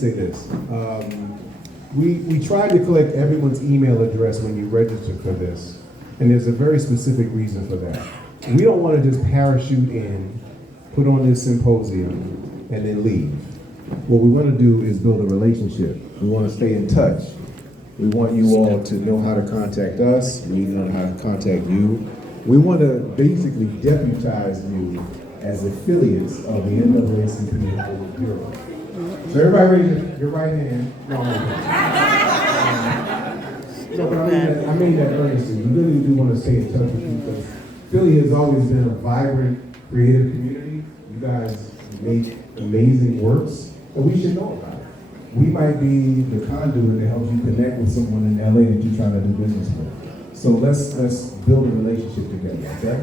say this. We tried to collect everyone's email address when you register for this, and there's a very specific reason for that. We don't want to just parachute in, put on this symposium, and then leave. What we want to do is build a relationship. We want to stay in touch. We want you all to know how to contact us. We know how to contact you. We want to basically deputize you as affiliates of the NAACP Hollywood Bureau. So everybody raise your right hand. No, but I mean that earnestly. We really do want to stay in touch with you because Philly has always been a vibrant, creative community. You guys make amazing works, and we should know about it. We might be the conduit that helps you connect with someone in LA that you're trying to do business with. So let's build a relationship together, okay?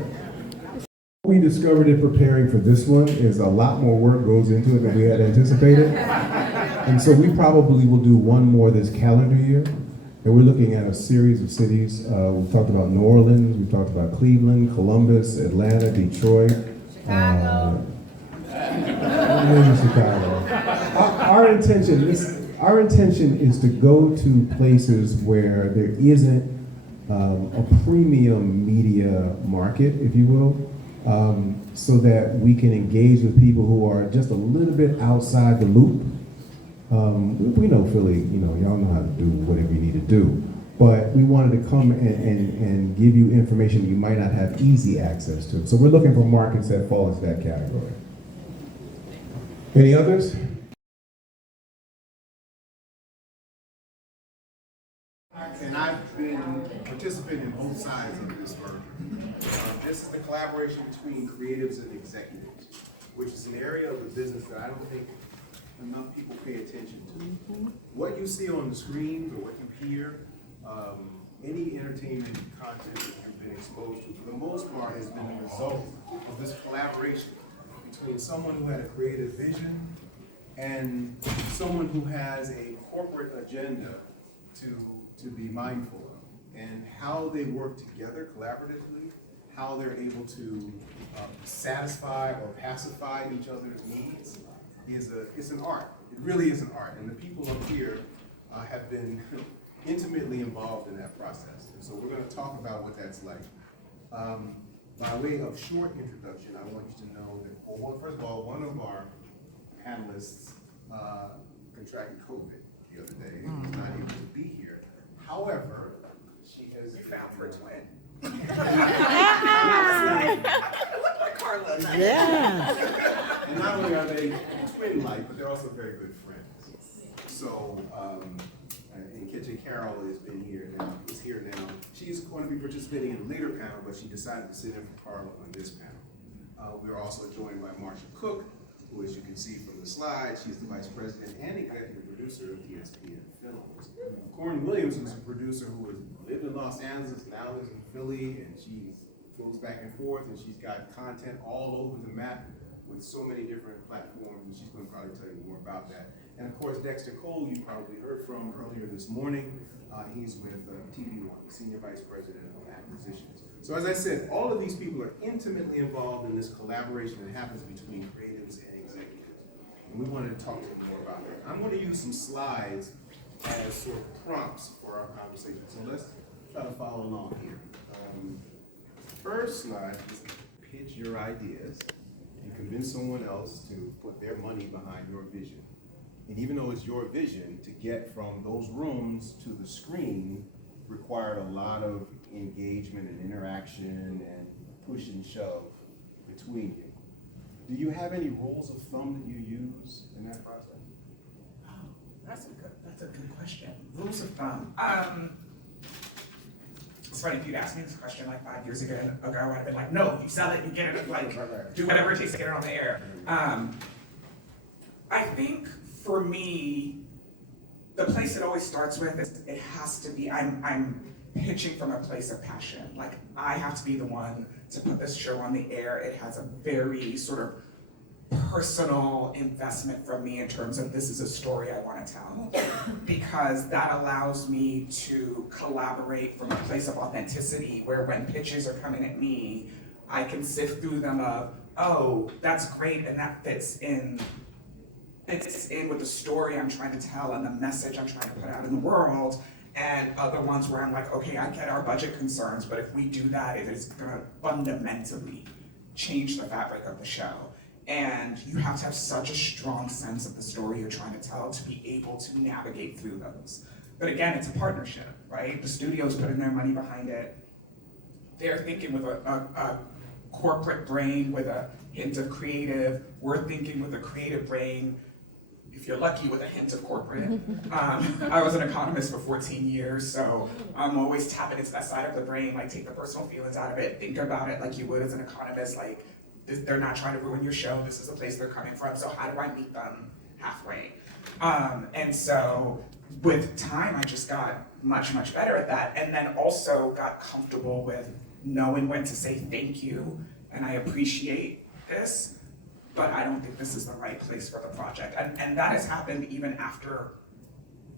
What we discovered in preparing for this one is a lot more work goes into it than we had anticipated. And so we probably will do one more this calendar year. And we're looking at a series of cities. We've talked about New Orleans, we've talked about Cleveland, Columbus, Atlanta, Detroit. Chicago. Our intention is to go to places where there isn't a premium media market, if you will, so that we can engage with people who are just a little bit outside the loop. We know Philly, y'all know how to do whatever you need to do, but we wanted to come and give you information you might not have easy access to. So we're looking for markets that fall into that category. Any others? And I've been participating in both sides of this work. This is the collaboration between creatives and executives, which is an area of the business that I don't think enough people pay attention to. What you see on the screens or what you hear, any entertainment content that you've been exposed to, for the most part, has been a result of this collaboration between someone who had a creative vision and someone who has a corporate agenda to be mindful of, and how they work together collaboratively, how they're able to satisfy or pacify each other's needs is an art. It really is an art, and the people up here have been intimately involved in that process. And so we're going to talk about what that's like. By way of short introduction, I want you to know that, well, first of all, one of our panelists contracted COVID the other day and was not able to be here. However, she has... You found her twin. Carla. Yeah. And not only are they twin-like, but they're also very good friends. So, and Kitchen Carol has been here now, is here now. She's going to be participating in a later panel, but she decided to sit in for Carla on this panel. We're also joined by Marcia Cook, who, as you can see from the slide, she's the vice president and executive producer of ESPN Films. Corinne Williams is a producer who has lived in Los Angeles, now lives in Philly, and she goes back and forth, and she's got content all over the map with so many different platforms, and she's going to probably tell you more about that. And of course, Dexter Cole, you probably heard from earlier this morning. He's with TV One, the Senior Vice President of Acquisitions. So as I said, all of these people are intimately involved in this collaboration that happens between creatives and executives. And we wanted to talk to them more about that. I'm going to use some slides as sort of prompts for our conversation. So let's try to follow along here. First slide is pitch your ideas and convince someone else to put their money behind your vision. And even though it's your vision, to get from those rooms to the screen required a lot of engagement and interaction and push and shove between you. Do you have any rules of thumb that you use in that process? Oh, that's a good question. Rules of thumb. It's funny, if you'd asked me this question like 5 years ago, I would have been like, no, you sell it, you get it, like, do whatever it takes to get it on the air. I think for me, the place it always starts with is it has to be, I'm pitching from a place of passion. Like, I have to be the one to put this show on the air. It has a very sort of personal investment from me in terms of this is a story I want to tell, because that allows me to collaborate from a place of authenticity, where when pitches are coming at me, I can sift through them of, oh, that's great and that fits in fits in with the story I'm trying to tell and the message I'm trying to put out in the world. And other ones where I'm like, okay, I get our budget concerns, but if we do that, it is gonna fundamentally change the fabric of the show. And you have to have such a strong sense of the story you're trying to tell to be able to navigate through those. But again, it's a partnership, right? The studio's putting their money behind it. They're thinking with a corporate brain with a hint of creative. We're thinking with a creative brain, if you're lucky, with a hint of corporate. I was an economist for 14 years, so I'm always tapping into that side of the brain, like take the personal feelings out of it, think about it like you would as an economist, like they're not trying to ruin your show, this is the place they're coming from, so how do I meet them halfway? And so with time, I just got much, much better at that, and then also got comfortable with knowing when to say thank you, and I appreciate this, but I don't think this is the right place for the project. And that has happened even after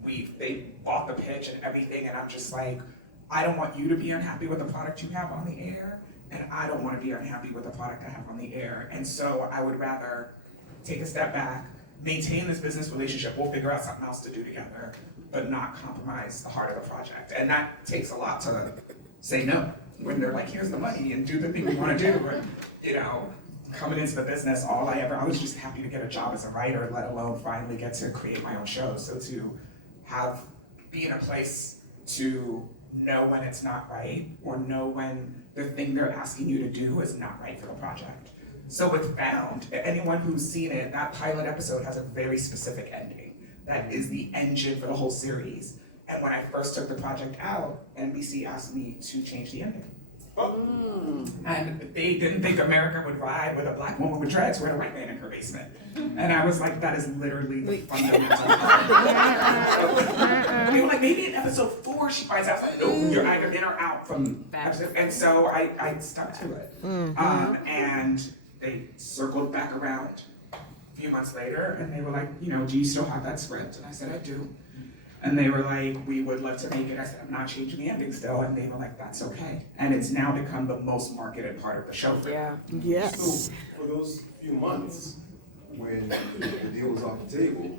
they bought the pitch and everything, and I'm just like, I don't want you to be unhappy with the product you have on the air, and I don't want to be unhappy with the product I have on the air. And so I would rather take a step back, maintain this business relationship, we'll figure out something else to do together, but not compromise the heart of the project. And that takes a lot to say no, when they're like, here's the money, and do the thing we want to do, and, you know, coming into the business, I was just happy to get a job as a writer, let alone finally get to create my own show. So to be in a place to know when it's not right, or know when the thing they're asking you to do is not right for the project. So with Found, anyone who's seen it, that pilot episode has a very specific ending. That is the engine for the whole series. And when I first took the project out, NBC asked me to change the ending. And they didn't think America would ride with a black woman with dreads with a white man in her basement. And I was like, that is literally the fundamental. They were like, maybe in episode 4 she finds out. I was like, no, you're either in or out from episode. And so I stuck to it. And they circled back around a few months later, and they were like, you know, do you still have that script? And I said, I do. And they were like, we would love to make it. I said, I'm not changing the ending still. And they were like, that's okay. And it's now become the most marketed part of the show. Yeah. Yes. So for those few months, when the deal was off the table,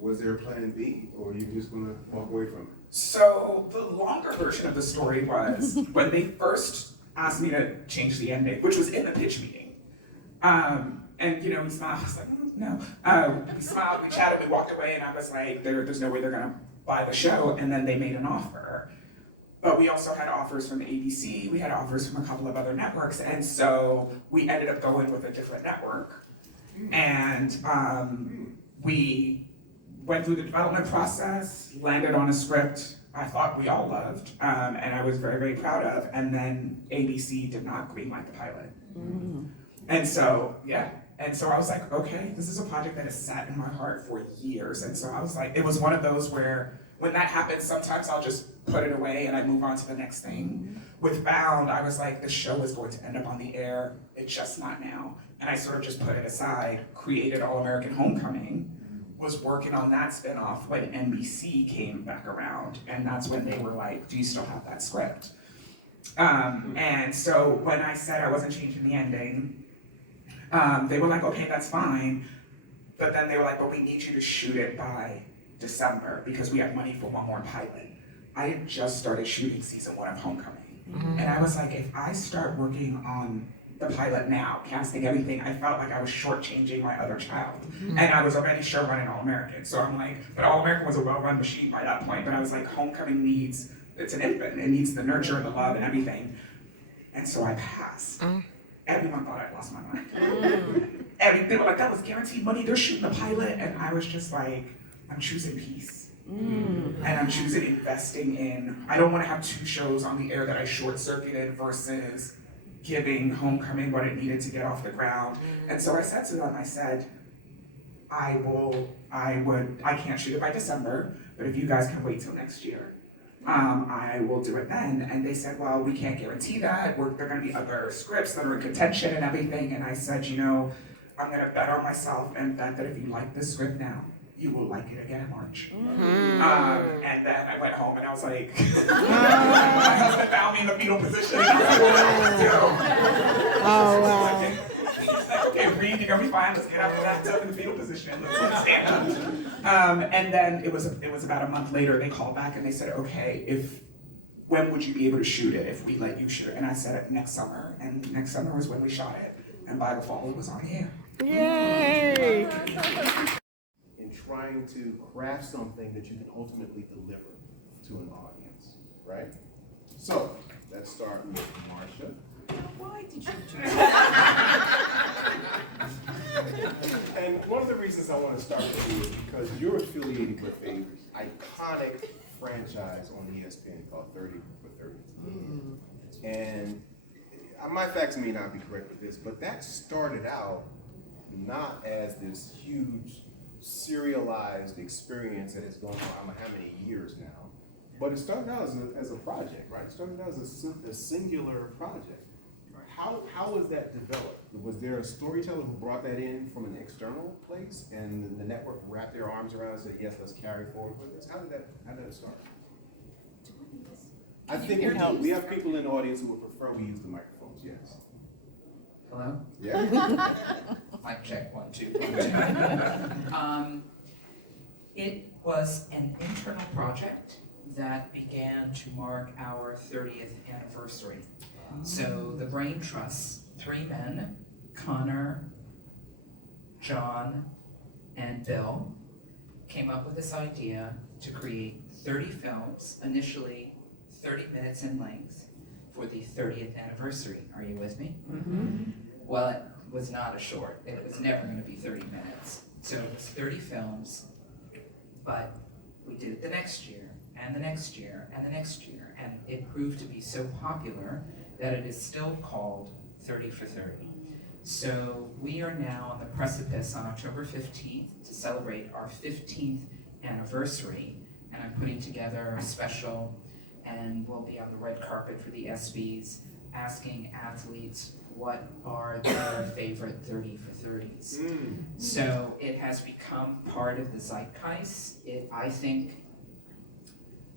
was there a plan B, or were you just gonna walk away from it? So the longer version of the story was when they first asked me to change the ending, which was in the pitch meeting. And you know, he smiled. I was like, no. We smiled, we chatted, we walked away, and I was like, there's no way they're gonna buy the show. And then they made an offer. But we also had offers from ABC, we had offers from a couple of other networks, and so we ended up going with a different network. And we went through the development process, landed on a script I thought we all loved, and I was very, very proud of, and then ABC did not greenlight the pilot. And so, and so I was like, okay, this is a project that has sat in my heart for years. And so I was like, it was one of those where when that happens, sometimes I'll just put it away and I move on to the next thing. With Bound, I was like, the show is going to end up on the air, it's just not now. And I sort of just put it aside, created All American Homecoming, was working on that spinoff when NBC came back around. And that's when they were like, do you still have that script? And so when I said I wasn't changing the ending, they were like, okay, that's fine. But then they were like, but we need you to shoot it by December because we have money for one more pilot. I had just started shooting season 1 of Homecoming. And I was like, if I start working on the pilot now, casting everything, I felt like I was shortchanging my other child. And I was already show running All American. So I'm like, but All American was a well-run machine by that point. But I was like, Homecoming it's an infant. It needs the nurture and the love and everything. And so I passed. Everyone thought I lost my mind. They were like, that was guaranteed money, they're shooting the pilot. And I was just like, I'm choosing peace. And I'm choosing investing in, I don't want to have 2 shows on the air that I short-circuited versus giving Homecoming what it needed to get off the ground. And so I said to them, I said, I can't shoot it by December, but if you guys can wait till next year, I will do it then. And they said, well, we can't guarantee that. There are gonna be other scripts that are in contention and everything. And I said, you know, I'm gonna bet on myself and bet that if you like this script now, you will like it again in March. And then I went home and I was like, my husband found me in the fetal position. And I was like, what do I do? Oh, wow. He's like, okay, you think I'll be fine? Let's get out of the bathtub in the fetal position. Let's stand up. And then it was about a month later, they called back and they said, okay, when would you be able to shoot it if we let you shoot it? And I said, next summer. And next summer was when we shot it. And by the fall, it was on the air. Yay! In trying to craft something that you can ultimately deliver to an audience, right? So, let's start with Marsha. Why did you do that? And one of the reasons I want to start with you is because you're affiliated with a iconic franchise on ESPN called 30 for 30. And my facts may not be correct with this, but that started out not as this huge serialized experience that has gone on I don't know how many years now, but it started out as a project, right? It started out as a singular project. How was that developed? Was there a storyteller who brought that in from an external place and the network wrapped their arms around and said, yes, let's carry forward with this? How did it start? I think we have people in the audience who would prefer we use the microphones, yes. Hello? Yeah. Mic check, 1, 2, 1, 2. It was an internal project that began to mark our 30th anniversary. So the Brain Trust, 3 men, Connor, John, and Bill, came up with this idea to create 30 films, initially 30 minutes in length, for the 30th anniversary. Are you with me? Mm-hmm. Well, it was not a short. It was never going to be 30 minutes. So it was 30 films, but we did it the next year, and the next year, and the next year, and it proved to be so popular that it is still called 30 for 30. So we are now on the precipice on October 15th to celebrate our 15th anniversary, and I'm putting together a special, and we'll be on the red carpet for the ESPYs, asking athletes what are their favorite 30 for 30s. So it has become part of the zeitgeist. I think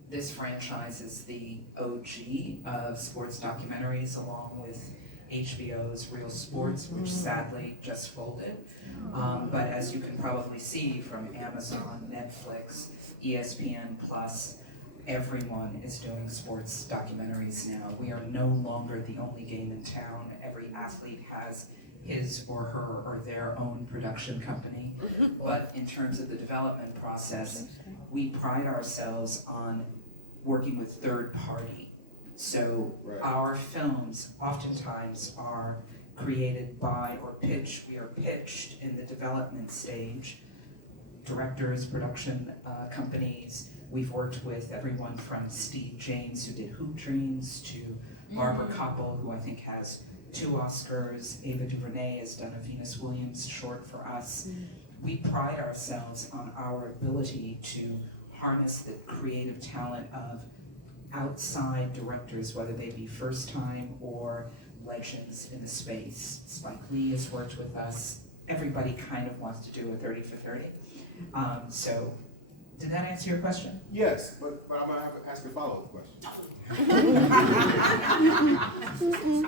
this franchise is the OG of sports documentaries, along with HBO's Real Sports, which sadly just folded. But as you can probably see from Amazon, Netflix, ESPN Plus, everyone is doing sports documentaries now. We are no longer the only game in town. Every athlete has his or her or their own production company. But in terms of the development process, we pride ourselves on working with third party. So our films oftentimes are created by we are pitched in the development stage. Directors, production companies. We've worked with everyone from Steve James, who did Hoop Dreams, to Barbara Koppel, who I think has 2 Oscars. Ava DuVernay has done a Venus Williams short for us. We pride ourselves on our ability to harness the creative talent of outside directors, whether they be first time or legends in the space. Spike Lee has worked with us. Everybody kind of wants to do a 30 for 30. So, did that answer your question? Yes, but I'm gonna have to ask a follow-up question.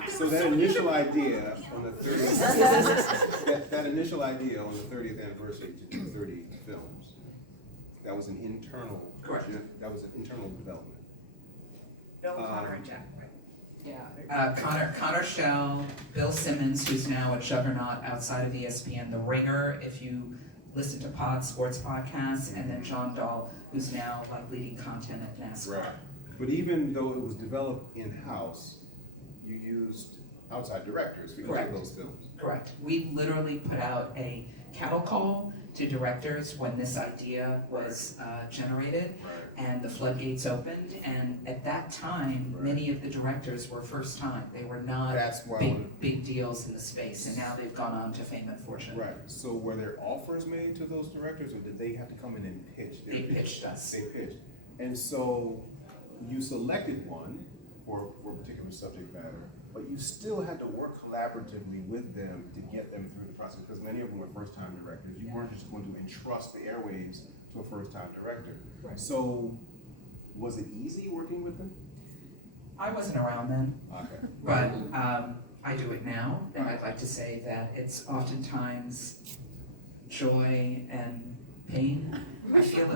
So that initial idea on the 30th, that initial idea on the 30th anniversary to do 30 films, that was an internal. Correct. That was an internal development. Bill, Connor, and Jack. Yeah. Connor Shell, Bill Simmons, who's now a juggernaut outside of ESPN, The Ringer, if you listen to sports podcasts, and then John Dahl, who's now like leading content at NASCAR. Right. But even though it was developed in-house, you used outside directors to create those films. Correct. We literally put out a cattle call to directors when this idea was generated, and the floodgates opened, and at that time, many of the directors were first time. They were not big deals in the space, and now they've gone on to fame and fortune. Right, so were there offers made to those directors, or did they have to come in and pitch? They pitched us. They pitched. And so you selected one for a particular subject matter, but you still had to work collaboratively with them to get them through the process, because many of them were first-time directors. You weren't just going to entrust the airwaves to a first-time director. Right. So, was it easy working with them? I wasn't around then, Okay. but I do it now, and I'd like to say that it's oftentimes joy and pain. I feel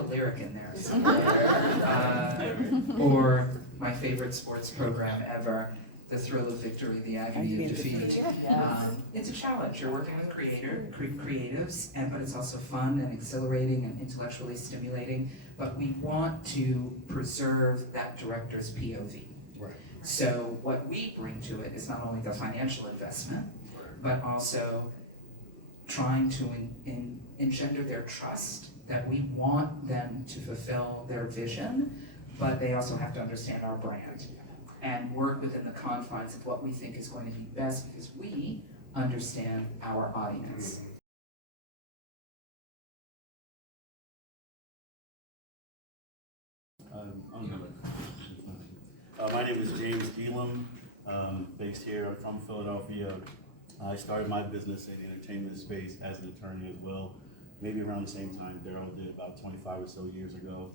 a lyric in there somewhere. Or my favorite sports program ever, the thrill of victory, the agony of defeat. It's a challenge. You're working with creatives, but it's also fun and exhilarating and intellectually stimulating. But we want to preserve that director's POV. Right. So what we bring to it is not only the financial investment, but also trying to engender their trust that we want them to fulfill their vision, but they also have to understand our brand and work within the confines of what we think is going to be best because we understand our audience. My name is James Elam, based here from Philadelphia. I started my business in the entertainment space as an attorney as well, maybe around the same time Daryl did, about 25 or so years ago.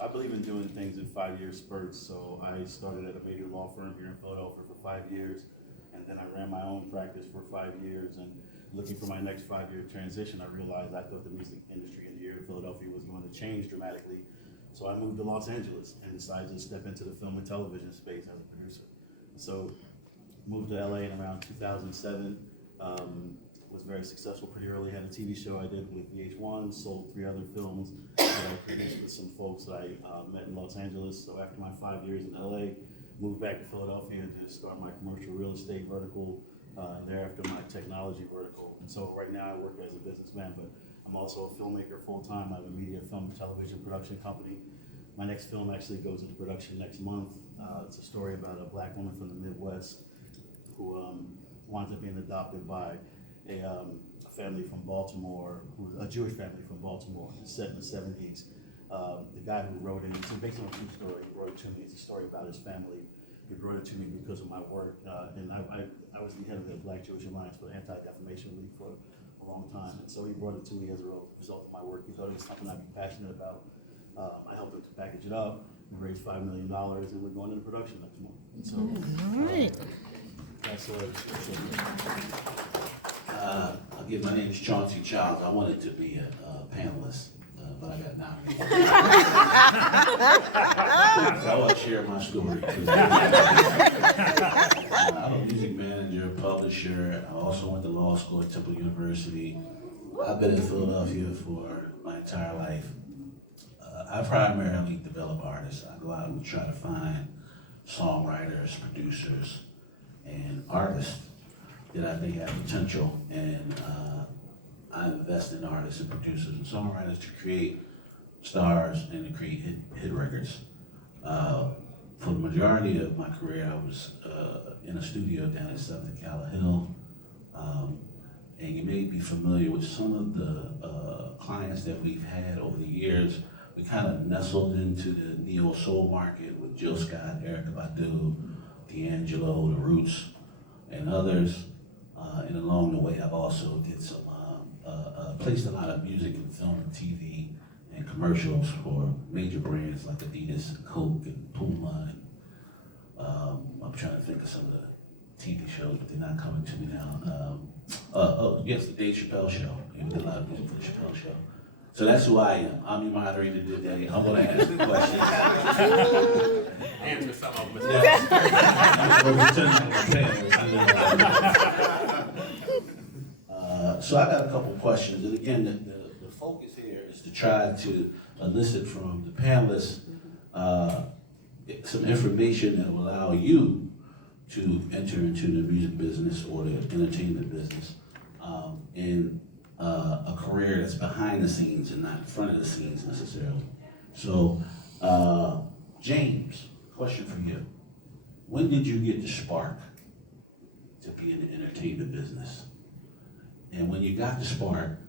I believe in doing things in 5-year spurts, so I started at a major law firm here in Philadelphia for 5 years, and then I ran my own practice for 5 years, and looking for my next 5-year transition, I realized I thought the music industry in here in Philadelphia was going to change dramatically. So I moved to Los Angeles and decided to step into the film and television space as a producer. So moved to LA in around 2007, was very successful pretty early, had a TV show I did with VH1, sold 3 other films that I produced with some folks that I met in Los Angeles. So after my 5 years in LA, moved back to Philadelphia to start my commercial real estate vertical, and thereafter my technology vertical. And so right now I work as a businessman, but I'm also a filmmaker full-time. I have a media, film, and television production company. My next film actually goes into production next month. It's a story about a black woman from the Midwest who winds up being adopted by a family from Baltimore, a Jewish family from Baltimore. It's set in the 70s. The guy who wrote it, it's based on a true story, he wrote it to me. It's a story about his family. He wrote it to me because of my work, and I was the head of the Black Jewish Alliance for the Anti-Defamation League for a long time, and so he brought it to me as a result of my work. He thought it was something I'd be passionate about. I helped him to package it up. We raised $5 million, and we're going into production next month. And so, that's I'll give my name is Chauncey Childs. I wanted to be a panelist, but I got nominated. So I want to share my story too. I'm a music manager, publisher. I also went to law school at Temple University. I've been in Philadelphia for my entire life. I primarily develop artists. I go out and try to find songwriters, producers, and artists that I think have potential, and I invest in artists and producers and songwriters to create stars and to create hit records. For the majority of my career, I was in a studio down in Southern Cal Hill, and you may be familiar with some of the clients that we've had over the years. We kind of nestled into the neo-soul market with Jill Scott, Erykah Badu, D'Angelo, The Roots, and others. And along the way, I've also did some, placed a lot of music in film and TV and commercials for major brands like Adidas and Coke and Puma. And, I'm trying to think of some of the TV shows, but they're not coming to me now. Yes, the Dave Chappelle Show. We did a lot of music for the Chappelle Show. So that's who I am. I'm your moderator today. I'm going to ask the questions. answer some of them. So I got a couple questions, and again, the focus here is to try to elicit from the panelists some information that will allow you to enter into the music business or the entertainment business in a career that's behind the scenes and not in front of the scenes necessarily. So, James, question for you. When did you get the spark to be in the entertainment business? And when you got the spark,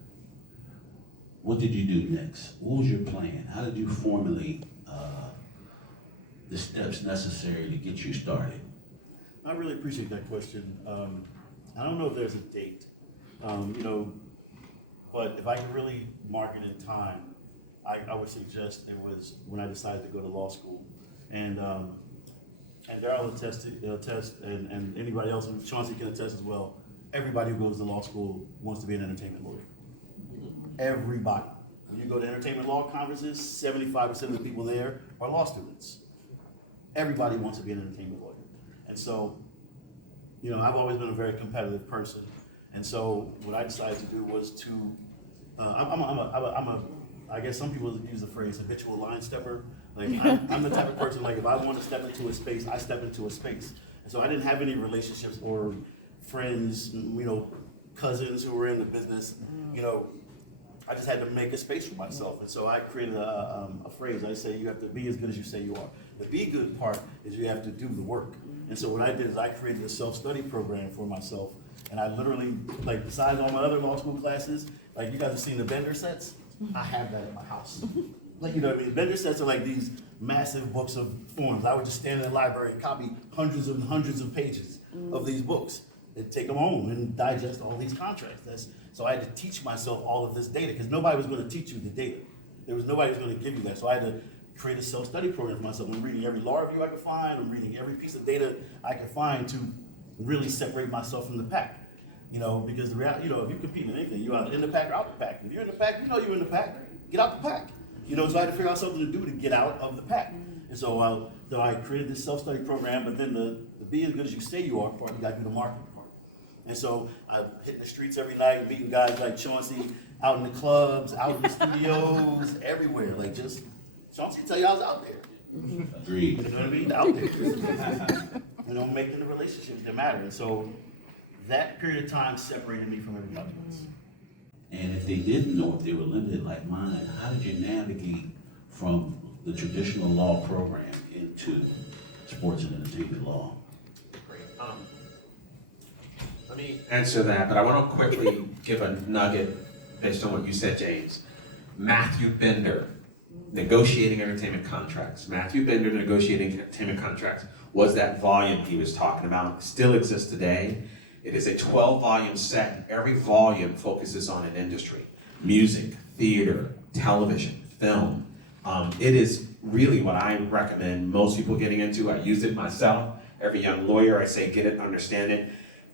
what did you do next? What was your plan? How did you formulate the steps necessary to get you started? I really appreciate that question. I don't know if there's a date, but if I could really mark it in time, I would suggest it was when I decided to go to law school. And and Daryl will attest, and anybody else, and Chauncey can attest as well, everybody who goes to law school wants to be an entertainment lawyer. Everybody. When you go to entertainment law conferences, 75% of the people there are law students. Everybody wants to be an entertainment lawyer. And so, you know, I've always been a very competitive person. And so what I decided to do was to, I guess some people use the phrase habitual line stepper. Like I'm the type of person, like if I want to step into a space, I step into a space. And so I didn't have any relationships or friends, you know, cousins who were in the business, you know, I just had to make a space for myself. And so I created a phrase. I say you have to be as good as you say you are. The be good part is you have to do the work. And so what I did is I created a self-study program for myself. And I literally, like besides all my other law school classes, like you guys have seen the Bender sets, I have that in my house. Like, you know what I mean? Bender sets are like these massive books of forms. I would just stand in the library and copy hundreds and hundreds of pages of these books and take them home and digest all these contracts. So I had to teach myself all of this data because nobody was going to teach you the data. There was nobody who was going to give you that. So I had to create a self-study program for myself. I'm reading every law review I could find. I'm reading every piece of data I could find to really separate myself from the pack. You know, because the reality, you know, if you compete in anything, you're either in the pack or out the pack. If you're in the pack, you know you're in the pack. Get out the pack. You know, so I had to figure out something to do to get out of the pack. And so I created this self-study program, but then the be as good as you say you are part, you got to do the marketing part. And so I'm hitting the streets every night, meeting guys like Chauncey, out in the clubs, out in the studios, everywhere. Like just, Chauncey can tell you I was out there. Agreed. You know what I mean? Out there. You know, making the relationships that matter. And so that period of time separated me from everybody else. And if they didn't know, if they were limited like mine, how did you navigate from the traditional law program into sports and entertainment law? Great. Let me answer that, but I want to quickly give a nugget based on what you said, James. Matthew Bender, negotiating entertainment contracts. Matthew Bender, negotiating entertainment contracts, was that volume he was talking about. It still exists today. It is a 12-volume set. Every volume focuses on an industry: music, theater, television, film. It is really what I recommend most people getting into. I used it myself. Every young lawyer, I say, get it, understand it.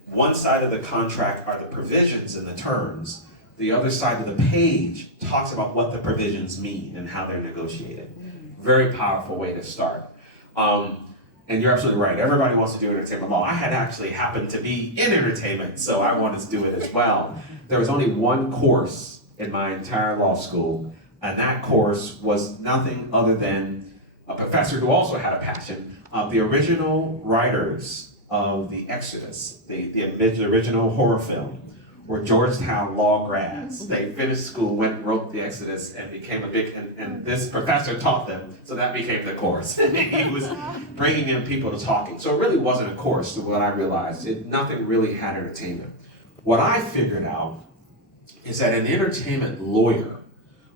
One side of the contract are the provisions and the terms. The other side of the page talks about what the provisions mean and how they're negotiated. Very powerful way to start. And you're absolutely right. Everybody wants to do entertainment law. I had actually happened to be in entertainment, so I wanted to do it as well. There was only one course in my entire law school, and that course was nothing other than a professor who also had a passion. The original writers of the Exodus, the original horror film, were Georgetown law grads. They finished school, went and wrote the Exodus, and became a big, and this professor taught them, so that became the course. He was bringing in people to talking. So it really wasn't a course, to what I realized. Nothing really had entertainment. What I figured out is that an entertainment lawyer,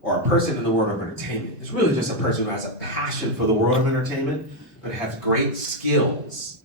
or a person in the world of entertainment, is really just a person who has a passion for the world of entertainment, but has great skills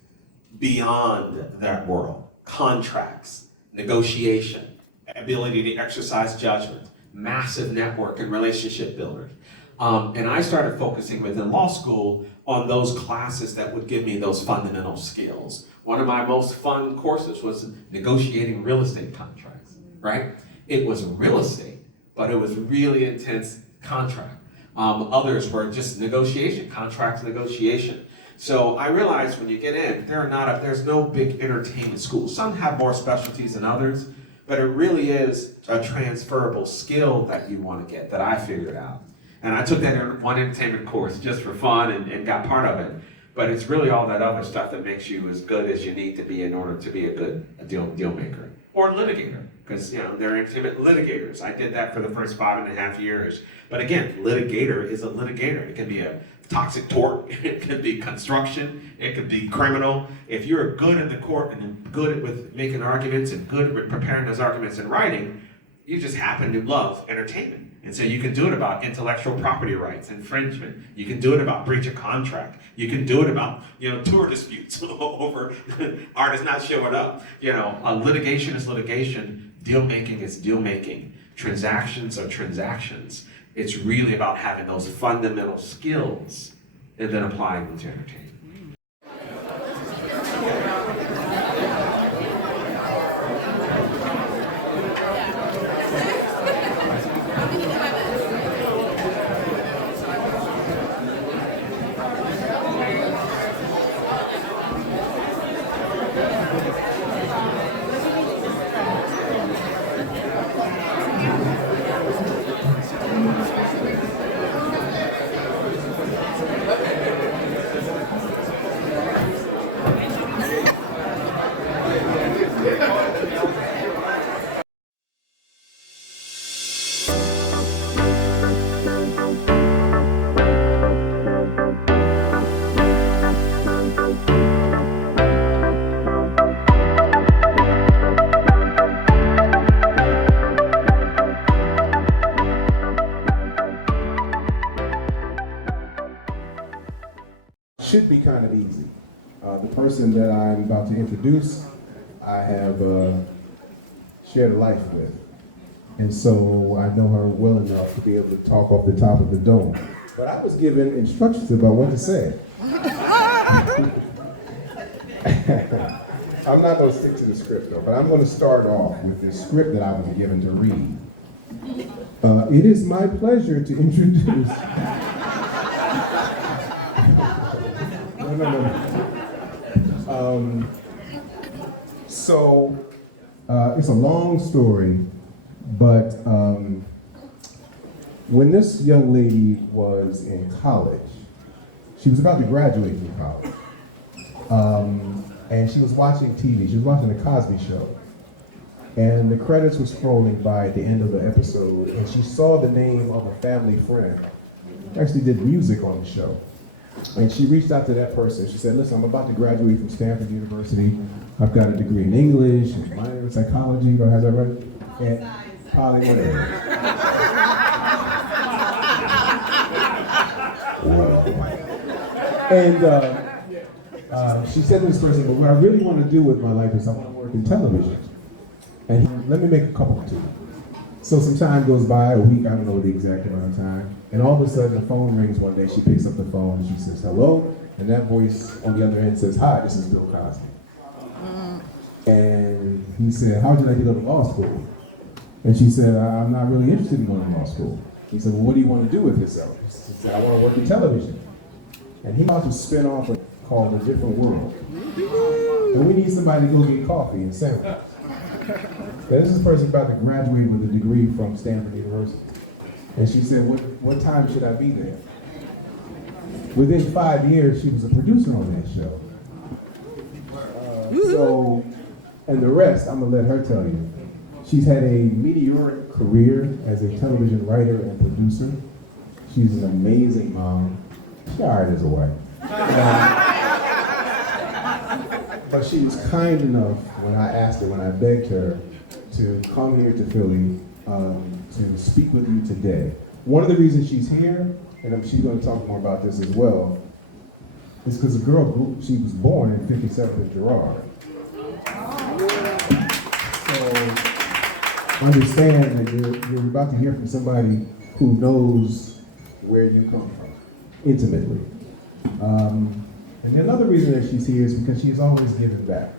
beyond that world. Contracts, negotiation, ability to exercise judgment, massive network and relationship builders. And I started focusing within law school on those classes that would give me those fundamental skills. One of my most fun courses was negotiating real estate contracts, right? It was real estate, but it was really intense contract. Others were just negotiation, contract negotiation. So I realized when you get in, there's no big entertainment school. Some have more specialties than others, but it really is a transferable skill that you want to get, that I figured out. And I took that one entertainment course just for fun and got part of it. But it's really all that other stuff that makes you as good as you need to be in order to be a good deal maker. Or litigator, because they're entertainment litigators. I did that for the first 5.5 years. But again, litigator is a litigator. It can be a toxic tort, it could be construction, it could be criminal. If you're good in the court and good with making arguments and good with preparing those arguments and writing, you just happen to love entertainment. And so you can do it about intellectual property rights, infringement. You can do it about breach of contract. You can do it about, tour disputes over artists not showing up. Litigation is litigation. Deal making is deal making. Transactions are transactions. It's really about having those fundamental skills and then applying them to entertainment. Should be kind of easy. The person that I'm about to introduce, I have shared a life with. And so I know her well enough to be able to talk off the top of the dome. But I was given instructions about what to say. I'm not going to stick to the script though, but I'm going to start off with the script that I was given to read. It is my pleasure to introduce. No. So it's a long story, but when this young lady was in college, she was about to graduate from college, and she was watching TV. She was watching The Cosby Show, and the credits were scrolling by at the end of the episode, and she saw the name of a family friend who actually did music on the show. And she reached out to that person. She said, listen, I'm about to graduate from Stanford University. I've got a degree in English, and minor in psychology, do I have that right? And whatever. And she said to this person, but what I really want to do with my life is I want to work in television. And let me make a couple too. So some time goes by, a week, I don't know the exact amount of time, and all of a sudden the phone rings one day. She picks up the phone and she says, hello, and that voice on the other end says, hi, this is Bill Cosby. And he said, how would you like to go to law school? And she said, I'm not really interested in going to law school. He said, well, what do you want to do with yourself? She said, I want to work in television. And he wants to spin off called A Different World. And we need somebody to go get coffee and sandwich. This is a person about to graduate with a degree from Stanford University. And she said, what time should I be there? Within 5 years, she was a producer on that show. And the rest, I'm gonna let her tell you. She's had a meteoric career as a television writer and producer. She's an amazing mom. She's all right as a wife. But she was kind enough when I asked her, when I begged her to come here to Philly to speak with you today. One of the reasons she's here, and she's going to talk more about this as well, is because the girl, she was born in 57th and Girard. So understand that you're about to hear from somebody who knows where you come from, intimately. And another reason that she's here is because she's always given back.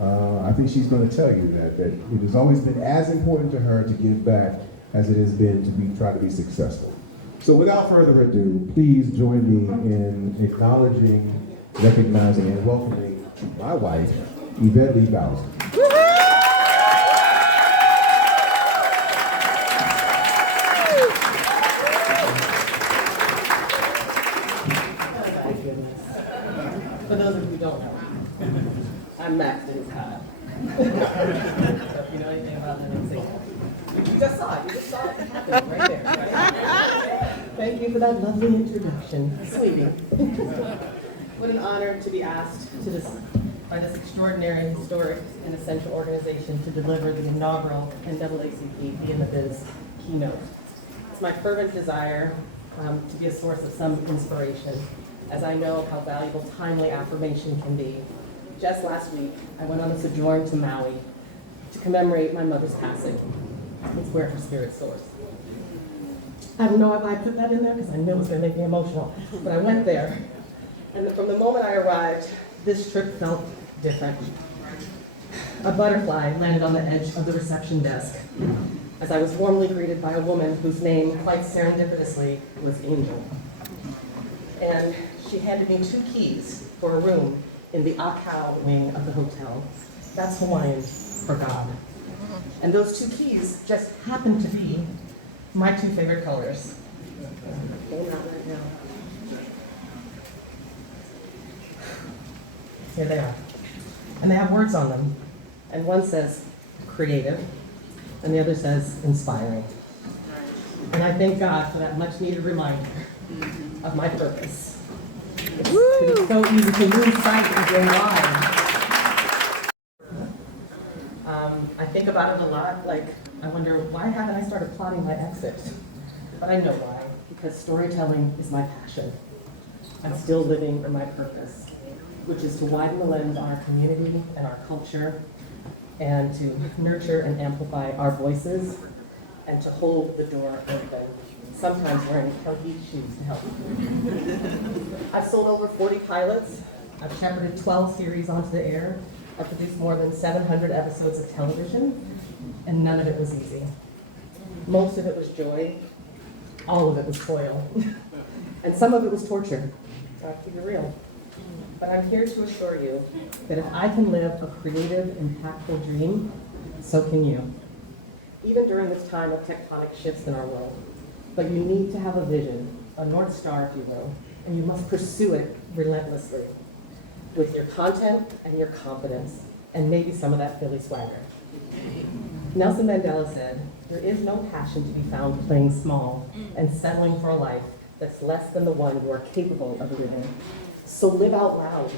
I think she's going to tell you that it has always been as important to her to give back as it has been to try to be successful. So without further ado, please join me in acknowledging, recognizing, and welcoming my wife, Yvette Lee Bowser. For those of you who don't know, I'm Max Dennis Cobb. So if you know anything about that, then say that. You just saw it. You just saw it happen right there. Right? Thank you for that lovely introduction, sweetie. What an honor to be asked by this extraordinary, historic, and essential organization to deliver the inaugural NAACP In The Biz Keynote. It's my fervent desire to be a source of some inspiration, as I know how valuable timely affirmation can be. Just last week, I went on a sojourn to Maui to commemorate my mother's passing. It's where her spirit soars. I don't know if I put that in there because I knew it was going to make me emotional, but I went there. And from the moment I arrived, this trip felt different. A butterfly landed on the edge of the reception desk as I was warmly greeted by a woman whose name, quite serendipitously, was Angel. And she handed me 2 keys for a room in the Akau wing of the hotel. That's Hawaiian for God. And those two keys just happen to be my two favorite colors. Came out right now. Here they are. And they have words on them. And one says creative, and the other says inspiring. And I thank God for that much needed reminder of my purpose. It's so easy to lose sight and go wide. I think about it a lot, like, I wonder, why haven't I started plotting my exit? But I know why, because storytelling is my passion. I'm still living for my purpose, which is to widen the lens on our community and our culture, and to nurture and amplify our voices, and to hold the door open, sometimes wearing healthy shoes to help. I've sold over 40 pilots. I've shepherded 12 series onto the air. I've produced more than 700 episodes of television, and none of it was easy. Most of it was joy. All of it was toil. And some of it was torture. I'll keep it real. But I'm here to assure you that if I can live a creative, impactful dream, so can you. Even during this time of tectonic shifts in our world. But you need to have a vision, a North Star, if you will, and you must pursue it relentlessly with your content and your confidence, and maybe some of that Philly swagger. Nelson Mandela said, there is no passion to be found playing small and settling for a life that's less than the one you are capable of living. So live out loud.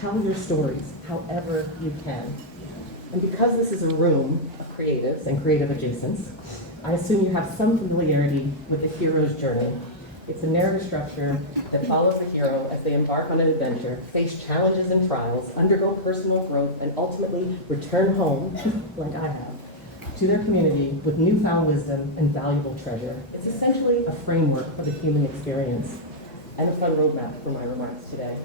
Tell your stories however you can. And because this is a room of creatives and creative adjacents, I assume you have some familiarity with the hero's journey. It's a narrative structure that follows the hero as they embark on an adventure, face challenges and trials, undergo personal growth, and ultimately return home, like I have, to their community with newfound wisdom and valuable treasure. It's essentially a framework for the human experience and a fun roadmap for my remarks today.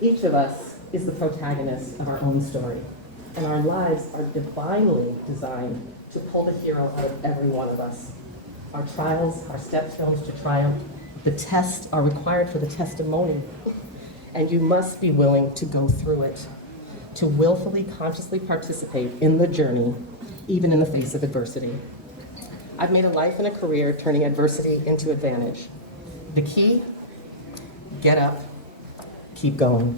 Each of us is the protagonist of our own story, and our lives are divinely designed to pull the hero out of every one of us. Our trials, our stepstones to triumph, the tests are required for the testimony, and you must be willing to go through it, to willfully, consciously participate in the journey, even in the face of adversity. I've made a life and a career turning adversity into advantage. The key, get up, keep going.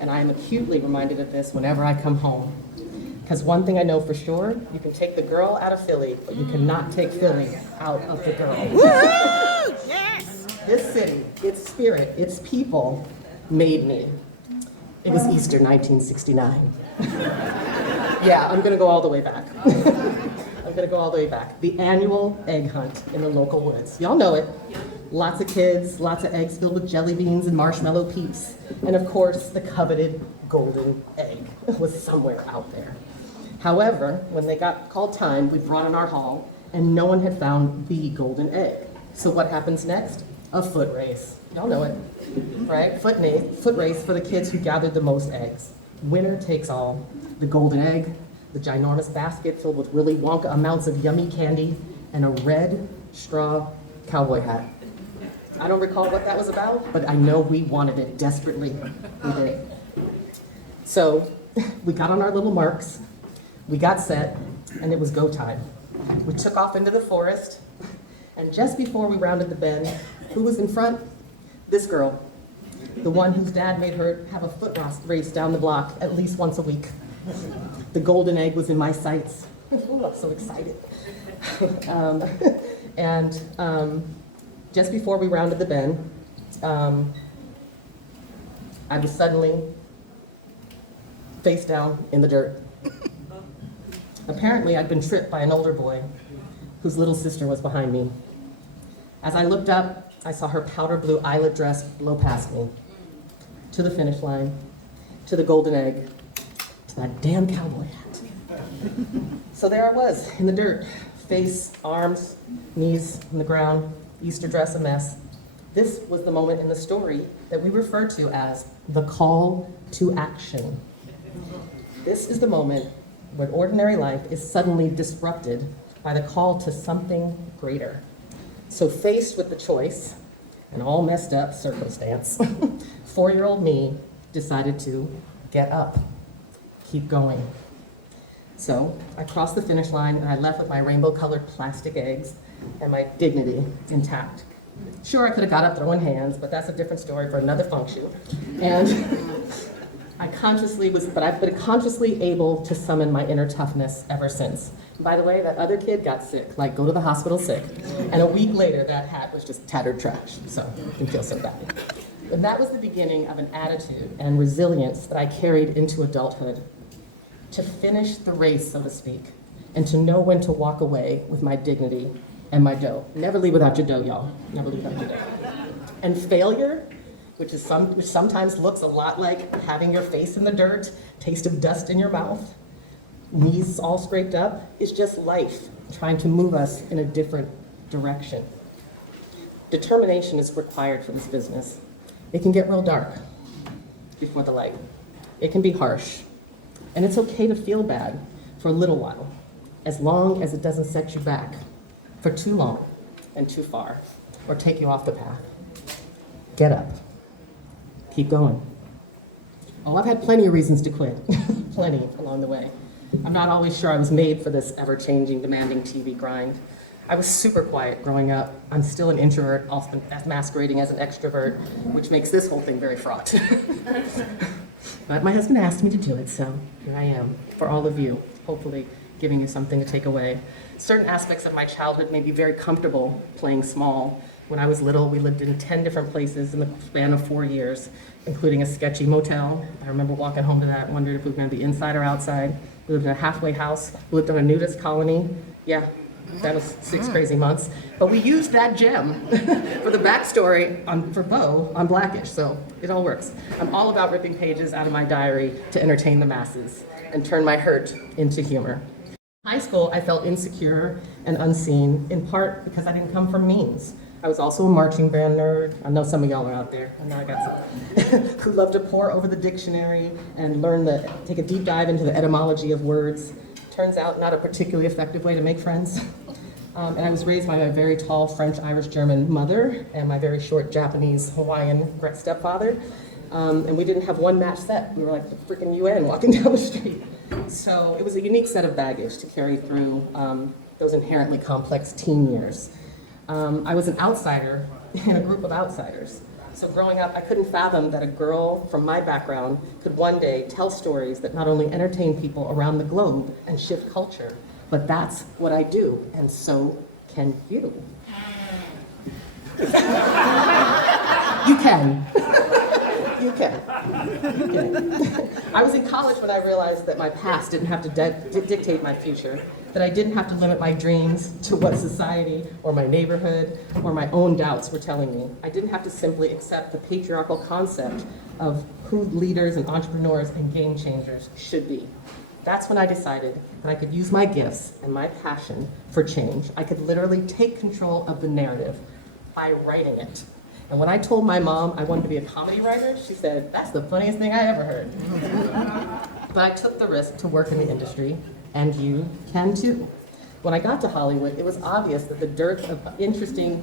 And I am acutely reminded of this whenever I come home. Because one thing I know for sure, you can take the girl out of Philly, but you cannot take Philly out of the girl. Yes! This city, its spirit, its people made me. It was Easter 1969. Yeah, I'm gonna go all the way back. I'm gonna go all the way back. The annual egg hunt in the local woods. Y'all know it. Lots of kids, lots of eggs filled with jelly beans and marshmallow peeps. And of course, the coveted golden egg was somewhere out there. However, when they got called time, we brought in our haul, and no one had found the golden egg. So what happens next? A foot race. Y'all know it, right? Foot race for the kids who gathered the most eggs. Winner takes all. The golden egg, the ginormous basket filled with Willy Wonka amounts of yummy candy, and a red straw cowboy hat. I don't recall what that was about, but I know we wanted it desperately. We did. So we got on our little marks, we got set, and it was go time. We took off into the forest, and just before we rounded the bend, who was in front? This girl, the one whose dad made her have a foot race down the block at least once a week. The golden egg was in my sights. Ooh, I'm so excited. Just before we rounded the bend, I was suddenly face down in the dirt. Apparently, I'd been tripped by an older boy whose little sister was behind me. As I looked up, I saw her powder blue eyelet dress blow past me, to the finish line, to the golden egg, to that damn cowboy hat. So there I was, in the dirt, face, arms, knees on the ground, Easter dress a mess. This was the moment in the story that we refer to as the call to action. This is the moment when ordinary life is suddenly disrupted by the call to something greater. So faced with the choice, an all messed up circumstance, 4-year-old me decided to get up, keep going. So I crossed the finish line and I left with my rainbow-colored plastic eggs and my dignity intact. Sure, I could have got up throwing hands, but that's a different story for another function. And I consciously but I've been consciously able to summon my inner toughness ever since. By the way, that other kid got sick, like go to the hospital sick. And a week later, that hat was just tattered trash, so you can feel so bad. But that was the beginning of an attitude and resilience that I carried into adulthood. To finish the race, so to speak, and to know when to walk away with my dignity and my dough. Never leave without your dough, y'all. Never leave without your dough. And failure, which sometimes looks a lot like having your face in the dirt, taste of dust in your mouth, knees all scraped up, is just life trying to move us in a different direction. Determination is required for this business. It can get real dark before the light. It can be harsh. And it's okay to feel bad for a little while, as long as it doesn't set you back for too long and too far, or take you off the path. Get up. Keep going. Oh, I've had plenty of reasons to quit, plenty along the way. I'm not always sure I was made for this ever-changing, demanding TV grind. I was super quiet growing up. I'm still an introvert, often masquerading as an extrovert, which makes this whole thing very fraught. But my husband asked me to do it, so here I am, for all of you, hopefully giving you something to take away. Certain aspects of my childhood made me very comfortable playing small. When I was little, we lived in 10 different places in the span of 4 years, including a sketchy motel. I remember walking home to that and wondering if we were going to be inside or outside. We lived in a halfway house. We lived on a nudist colony. Yeah, that was 6 crazy months. But we used that gem for the backstory for Bo on Blackish, so it all works. I'm all about ripping pages out of my diary to entertain the masses and turn my hurt into humor. In high school, I felt insecure and unseen, in part because I didn't come from means. I was also a marching band nerd. I know some of y'all are out there. I know I got some. Who love to pore over the dictionary and take a deep dive into the etymology of words. Turns out, not a particularly effective way to make friends. And I was raised by my very tall French, Irish, German mother and my very short Japanese, Hawaiian stepfather. And we didn't have one match set. We were like the freaking UN walking down the street. So it was a unique set of baggage to carry through those inherently complex teen years. I was an outsider in a group of outsiders. So growing up, I couldn't fathom that a girl from my background could one day tell stories that not only entertain people around the globe and shift culture, but that's what I do, and so can you. You can. You can. I was in college when I realized that my past didn't have to dictate my future, that I didn't have to limit my dreams to what society or my neighborhood or my own doubts were telling me. I didn't have to simply accept the patriarchal concept of who leaders and entrepreneurs and game changers should be. That's when I decided that I could use my gifts and my passion for change. I could literally take control of the narrative by writing it. And when I told my mom I wanted to be a comedy writer, she said, "That's the funniest thing I ever heard." But I took the risk to work in the industry, and you can too. When I got to Hollywood, it was obvious that the dearth of interesting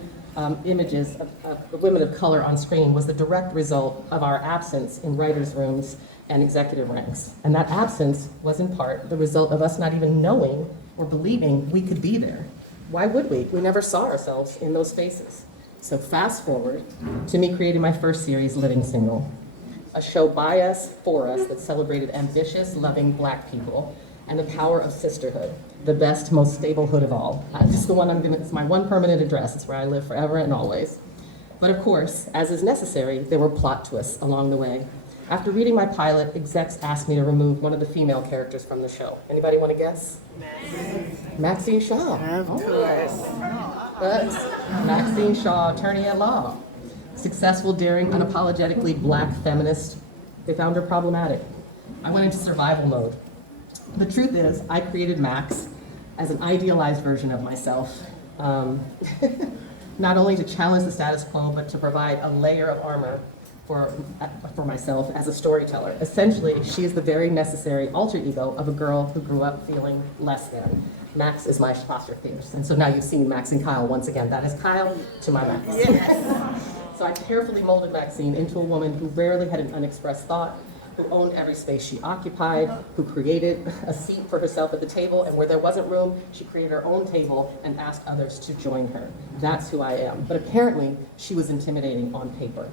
images of women of color on screen was the direct result of our absence in writers' rooms and executive ranks. And that absence was in part the result of us not even knowing or believing we could be there. Why would we? We never saw ourselves in those spaces. So fast forward to me creating my first series, Living Single, a show by us, for us, that celebrated ambitious, loving Black people and the power of sisterhood, the best, most stable hood of all. This is the one it's my one permanent address. It's where I live forever and always. But of course, as is necessary, there were plot twists along the way. After reading my pilot, execs asked me to remove one of the female characters from the show. Anybody want to guess? Maxine Shaw. Of course. Maxine Shaw, attorney at law. Successful, daring, unapologetically Black feminist. They found her problematic. I went into survival mode. The truth is, I created Max as an idealized version of myself, not only to challenge the status quo, but to provide a layer of armor for myself as a storyteller. Essentially, she is the very necessary alter ego of a girl who grew up feeling less than. Max is my apostrophe. And so now you've seen Max and Kyle once again. That is Kyle to my Max. Yes. So I carefully molded Maxine into a woman who rarely had an unexpressed thought, who owned every space she occupied, who created a seat for herself at the table, and where there wasn't room, she created her own table and asked others to join her. That's who I am. But apparently, she was intimidating on paper.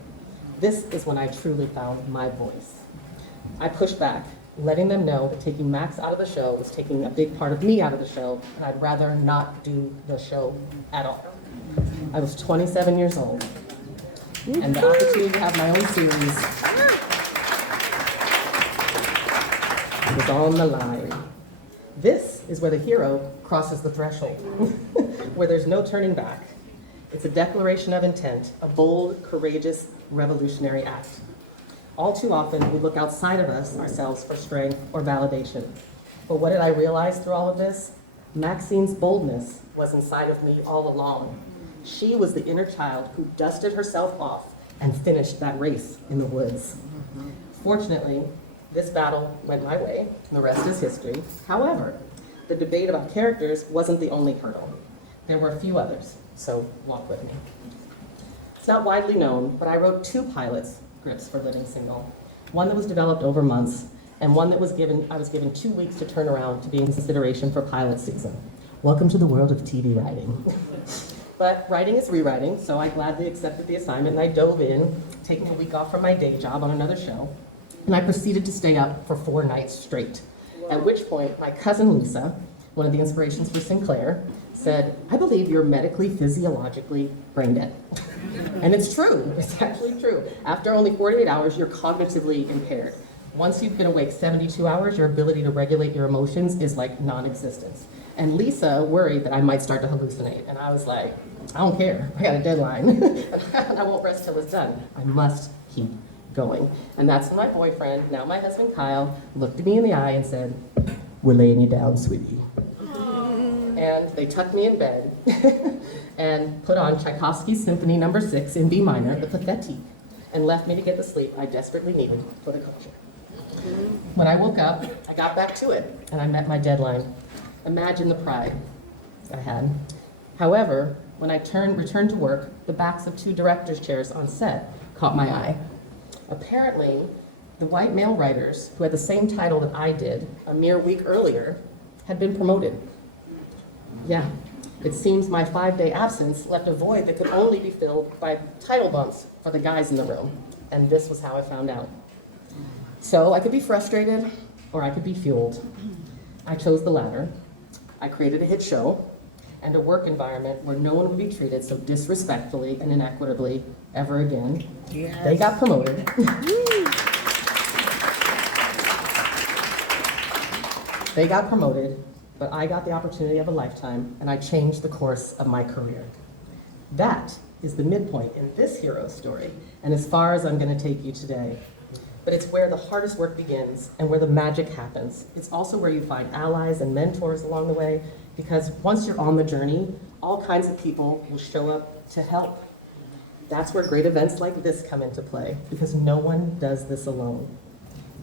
This is when I truly found my voice. I pushed back, letting them know that taking Max out of the show was taking a big part of me out of the show, and I'd rather not do the show at all. I was 27 years old, and the opportunity to have my own series was on the line. This is where the hero crosses the threshold, where there's no turning back. It's a declaration of intent, a bold, courageous, revolutionary act. All too often, we look outside of ourselves for strength or validation. But what did I realize through all of this? Maxine's boldness was inside of me all along. She was the inner child who dusted herself off and finished that race in the woods. Fortunately, this battle went my way, and the rest is history. However, the debate about characters wasn't the only hurdle. There were a few others, so walk with me. It's not widely known, but I wrote 2 pilot scripts for Living Single. One that was developed over months, and one that I was given 2 weeks to turn around to be in consideration for pilot season. Welcome to the world of TV writing. But writing is rewriting, so I gladly accepted the assignment and I dove in, taking a week off from my day job on another show, and I proceeded to stay up for 4 nights straight. At which point, my cousin Lisa, one of the inspirations for Sinclair, said, "I believe you're medically, physiologically brain dead." And it's true, it's actually true. After only 48 hours, you're cognitively impaired. Once you've been awake 72 hours, your ability to regulate your emotions is like non-existent. And Lisa worried that I might start to hallucinate. And I was like, I don't care, I got a deadline. And I won't rest till it's done. I must keep going. And that's when my boyfriend, now my husband Kyle, looked at me in the eye and said, "We're laying you down, sweetie." And they tucked me in bed and put on Tchaikovsky's Symphony No. 6 in B minor, the Pathetique, and left me to get the sleep I desperately needed for the culture. When I woke up, I got back to it, and I met my deadline. Imagine the pride I had. However, when I returned to work, the backs of 2 directors' chairs on set caught my eye. Apparently, the white male writers, who had the same title that I did a mere week earlier, had been promoted. Yeah, it seems my 5-day absence left a void that could only be filled by title bumps for the guys in the room. And this was how I found out. So I could be frustrated, or I could be fueled. I chose the latter. I created a hit show and a work environment where no one would be treated so disrespectfully and inequitably ever again. Yes. They got promoted. They got promoted, but I got the opportunity of a lifetime, and I changed the course of my career. That is the midpoint in this hero story, and as far as I'm going to take you today. But it's where the hardest work begins and where the magic happens. It's also where you find allies and mentors along the way, because once you're on the journey, all kinds of people will show up to help. That's where great events like this come into play, because no one does this alone.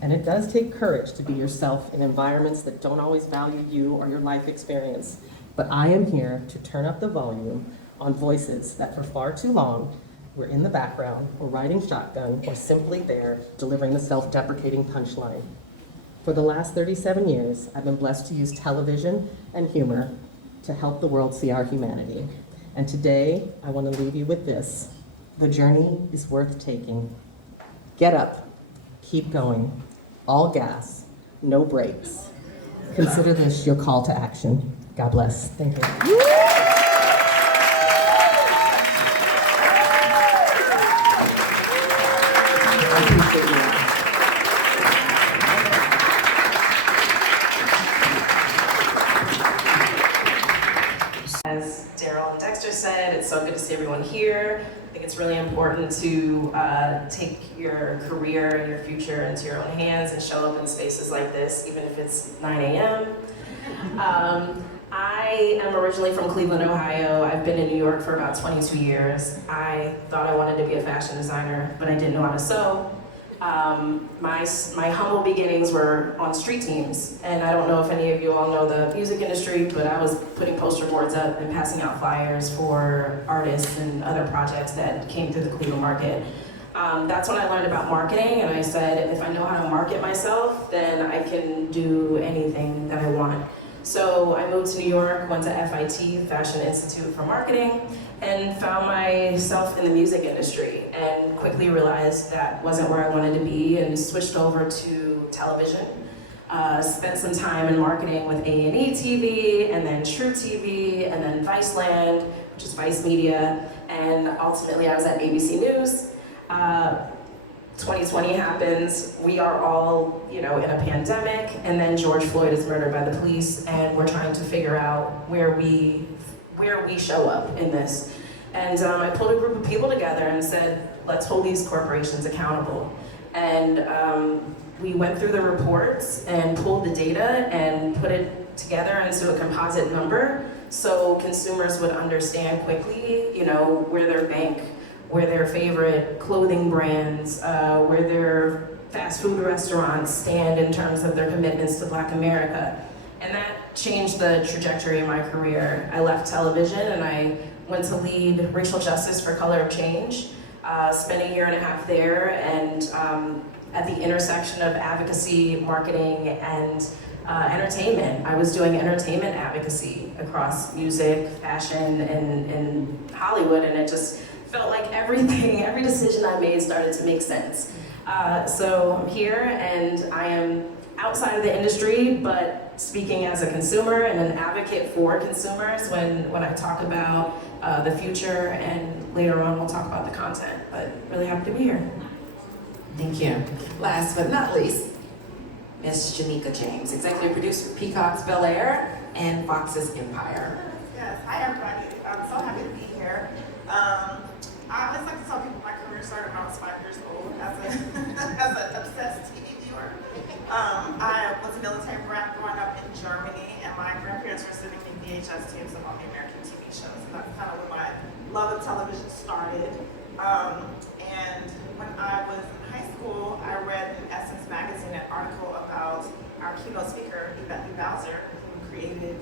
And it does take courage to be yourself in environments that don't always value you or your life experience. But I am here to turn up the volume on voices that for far too long were in the background or riding shotgun or simply there delivering the self-deprecating punchline. For the last 37 years, I've been blessed to use television and humor to help the world see our humanity. And today, I want to leave you with this. The journey is worth taking. Get up, keep going, all gas, no brakes. Consider this your call to action. God bless. Thank you. As Daryl and Dexter said, it's so good to see everyone here. I think it's really important to take your career and your future into your own hands and show up in spaces like this, even if it's 9 a.m. I am originally from Cleveland, Ohio. I've been in New York for about 22 years. I thought I wanted to be a fashion designer, but I didn't know how to sew. My humble beginnings were on street teams, and I don't know if any of you all know the music industry, but I was putting poster boards up and passing out flyers for artists and other projects that came through the Cleveland market. That's when I learned about marketing, and I said, if I know how to market myself, then I can do anything that I want. So I moved to New York, went to FIT, Fashion Institute for Marketing, and found myself in the music industry, and quickly realized that wasn't where I wanted to be, and switched over to television. Spent some time in marketing with A&E TV, and then True TV, and then Viceland, which is Vice Media, and ultimately I was at ABC News. 2020 happens, we are all, in a pandemic, and then George Floyd is murdered by the police, and we're trying to figure out where we show up in this. And I pulled a group of people together and said, let's hold these corporations accountable. And we went through the reports and pulled the data and put it together into a composite number so consumers would understand quickly, where their bank, where their favorite clothing brands, where their fast food restaurants stand in terms of their commitments to Black America. And that changed the trajectory of my career. I left television and I went to lead Racial Justice for Color of Change. Spent a year and a half there, and at the intersection of advocacy, marketing, and entertainment. I was doing entertainment advocacy across music, fashion, and Hollywood, and it just felt like every decision I made started to make sense. So I'm here, and I am outside of the industry, but speaking as a consumer and an advocate for consumers when I talk about the future, and later on we'll talk about the content, but really happy to be here. Thank you. Last but not least, Ms. Janika James, executive producer of Peacock's Bel Air and Fox's Empire. Yes, hi everybody. I'm so happy to be here. I always like to tell people my career started when I was 5 years old as an obsessed TV viewer. I was a military brat growing up in Germany, and my grandparents were sending me VHS tapes of all the American TV shows, and that's kind of when my love of television started. And when I was in high school, I read in Essence magazine an article about our keynote speaker, Yvette Bowser, who created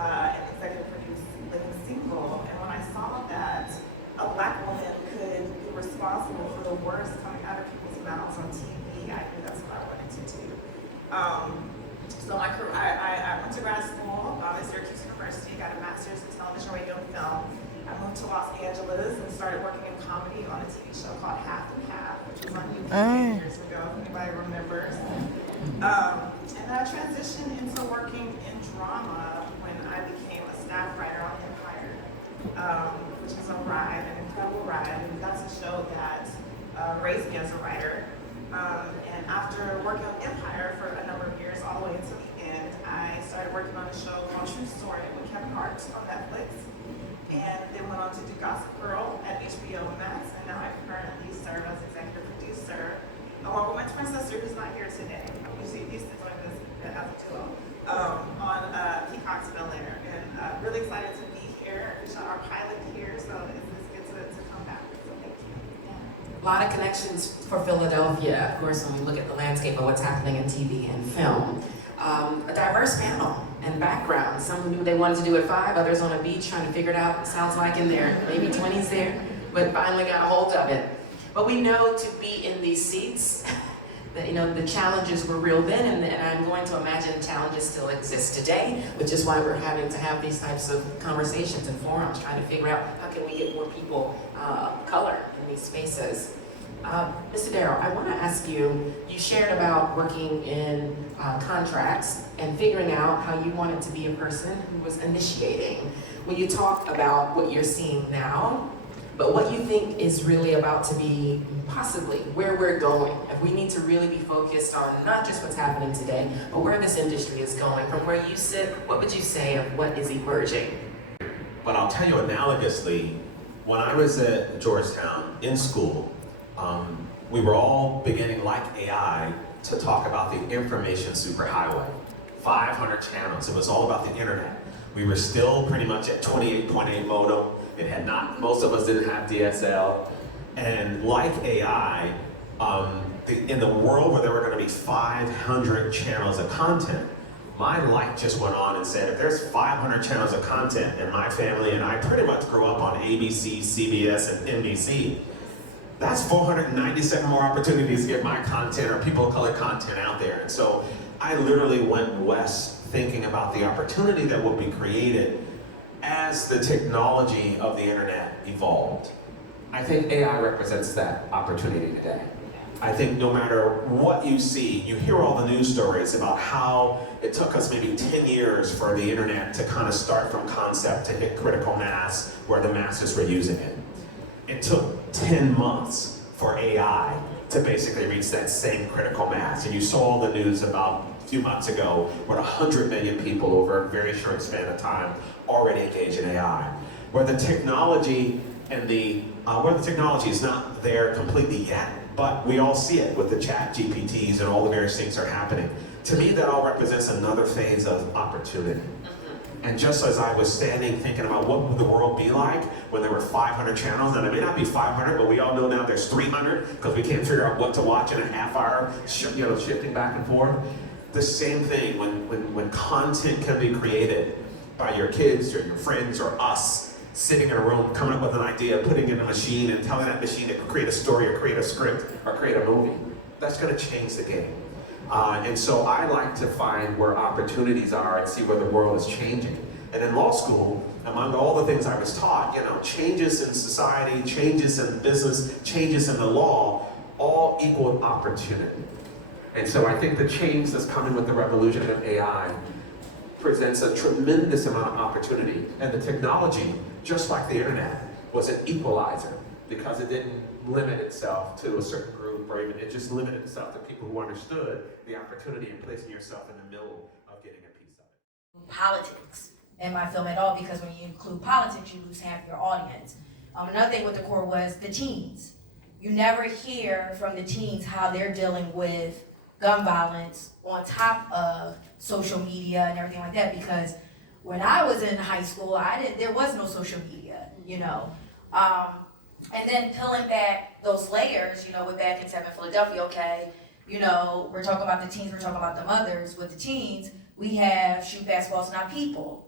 and executive produced Living Single. And when I saw that a Black woman could be responsible for the worst coming out of people's mouths on TV, I knew that's what I wanted to do. So my career, I went to grad school at Syracuse University, got a master's in television, radio, and film. I moved to Los Angeles and started working in comedy on a TV show called Half and Half, which was on YouTube years ago, if anybody remembers. And then I transitioned into working in drama when I became a staff writer on Empire, which was a ride, an incredible ride, and that's a show that raised me as a writer. And after working on Empire for a number of years, all the way until the end, I started working on a show called True Story with Kevin Hart on Netflix. And then went on to do Gossip Girl at HBO Max, and now I currently serve as executive producer, along with my twin sister, who's not here today. I'm usually used to doing this as a duo, on Peacock's Bel Air. And really excited to be here. We shot our pilot here, so it's good to come back. So thank you. A lot of connections for Philadelphia, of course, when we look at the landscape of what's happening in TV and film. A diverse panel and background. Some knew they wanted to do it 5, others on a beach trying to figure it out, it sounds like in their maybe 20s there, but finally got a hold of it. But we know to be in these seats, that the challenges were real then, and I'm going to imagine challenges still exist today, which is why we're having to have these types of conversations and forums, trying to figure out how can we get more people of color in these spaces. Mr. Darrell, I want to ask you, you shared about working in contracts and figuring out how you wanted to be a person who was initiating. When you talk about what you're seeing now, but what you think is really about to be possibly where we're going, if we need to really be focused on not just what's happening today, but where this industry is going. From where you sit, what would you say of what is emerging? But I'll tell you analogously, when I was at Georgetown in school, we were all beginning, like AI, to talk about the information superhighway. 500 channels, it was all about the internet. We were still pretty much at 28.8 modem. It had not, most of us didn't have DSL. And like AI, in the world where there were going to be 500 channels of content, my light just went on and said, if there's 500 channels of content in my family, and I pretty much grew up on ABC, CBS, and NBC, that's 497 more opportunities to get my content or people of color content out there. And so I literally went west thinking about the opportunity that would be created as the technology of the internet evolved. I think AI represents that opportunity today. I think no matter what you see, you hear all the news stories about how it took us maybe 10 years for the internet to kind of start from concept to hit critical mass where the masses were using it. It took 10 months for AI to basically reach that same critical mass. And you saw the news about a few months ago where 100 million people over a very short span of time already engage in AI. Where the technology and where the technology is not there completely yet, but we all see it with the chat GPTs and all the various things that are happening. To me, that all represents another phase of opportunity. And just as I was standing thinking about what would the world be like when there were 500 channels, and it may not be 500, but we all know now there's 300 because we can't figure out what to watch in a half hour, shifting back and forth. The same thing when content can be created by your kids or your friends or us, sitting in a room, coming up with an idea, putting it in a machine and telling that machine to create a story or create a script or create a movie. That's going to change the game. And so I like to find where opportunities are and see where the world is changing. And in law school, among all the things I was taught, changes in society, changes in business, changes in the law, all equal opportunity. And so I think the change that's coming with the revolution of AI presents a tremendous amount of opportunity. And the technology, just like the internet, was an equalizer because it didn't limit itself to a certain group or even it just limited itself to people who understood the opportunity and placing yourself in the middle of getting a piece of it. Politics in my film at all, because when you include politics, you lose half your audience. Another thing with the core was the teens. You never hear from the teens how they're dealing with gun violence on top of social media and everything like that, because when I was in high school, there was no social media, and then peeling back those layers, we're back in Philadelphia, okay, we're talking about the teens, we're talking about the mothers. With the teens, we have Shoot Basketball's Not People.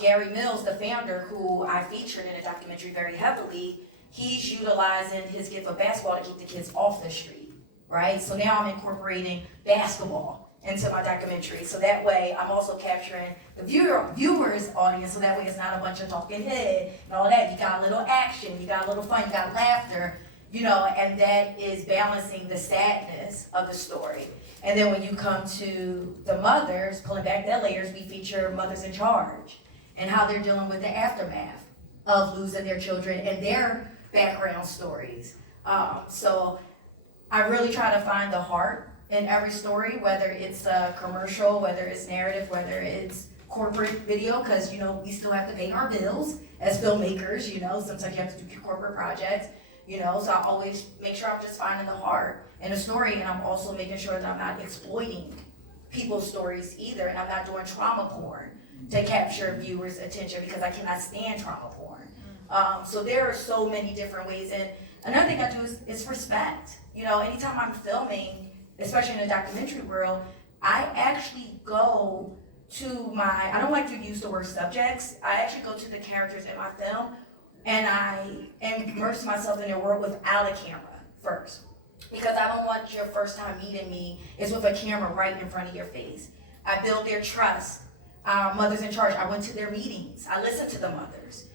Gary Mills, the founder, who I featured in a documentary very heavily, he's utilizing his gift of basketball to keep the kids off the street, right? So now I'm incorporating basketball into my documentary. So that way I'm also capturing the viewer's audience, so that way it's not a bunch of talking head and all that. You got a little action, you got a little fun, you got laughter, and that is balancing the sadness of the story. And then when you come to the mothers, pulling back their layers, we feature mothers in charge and how they're dealing with the aftermath of losing their children and their background stories. So I really try to find the heart in every story, whether it's a commercial, whether it's narrative, whether it's corporate video, because we still have to pay our bills as filmmakers. Sometimes you have to do corporate projects. So I always make sure I'm just finding the heart in a story, and I'm also making sure that I'm not exploiting people's stories either, and I'm not doing trauma porn to capture viewers' attention, because I cannot stand trauma porn. So there are so many different ways, and another thing I do is respect. Anytime I'm filming, especially in the documentary world, I actually go to I don't like to use the word subjects, I actually go to the characters in my film, and I immerse myself in their world without a camera first. Because I don't want your first time meeting me is with a camera right in front of your face. I build their trust. Mothers in Charge, I went to their meetings. I listened to the mothers,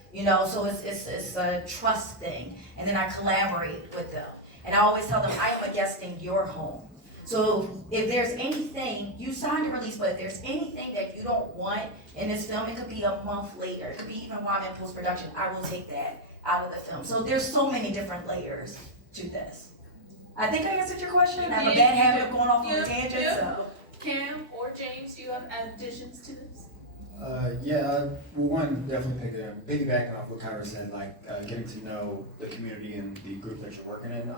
so it's a trust thing. And then I collaborate with them. And I always tell them, I am a guest in your home. So if there's anything, you signed a release, but if there's anything that you don't want in this film, it could be a month later, it could be even while I'm in post-production, I will take that out of the film. So there's so many different layers to this. I think I answered your question. I have a bad habit of going off on a tangent, so. Cam or James, do you have additions to this? One, definitely piggybacking off what Kyra said, getting to know the community and the group that you're working in.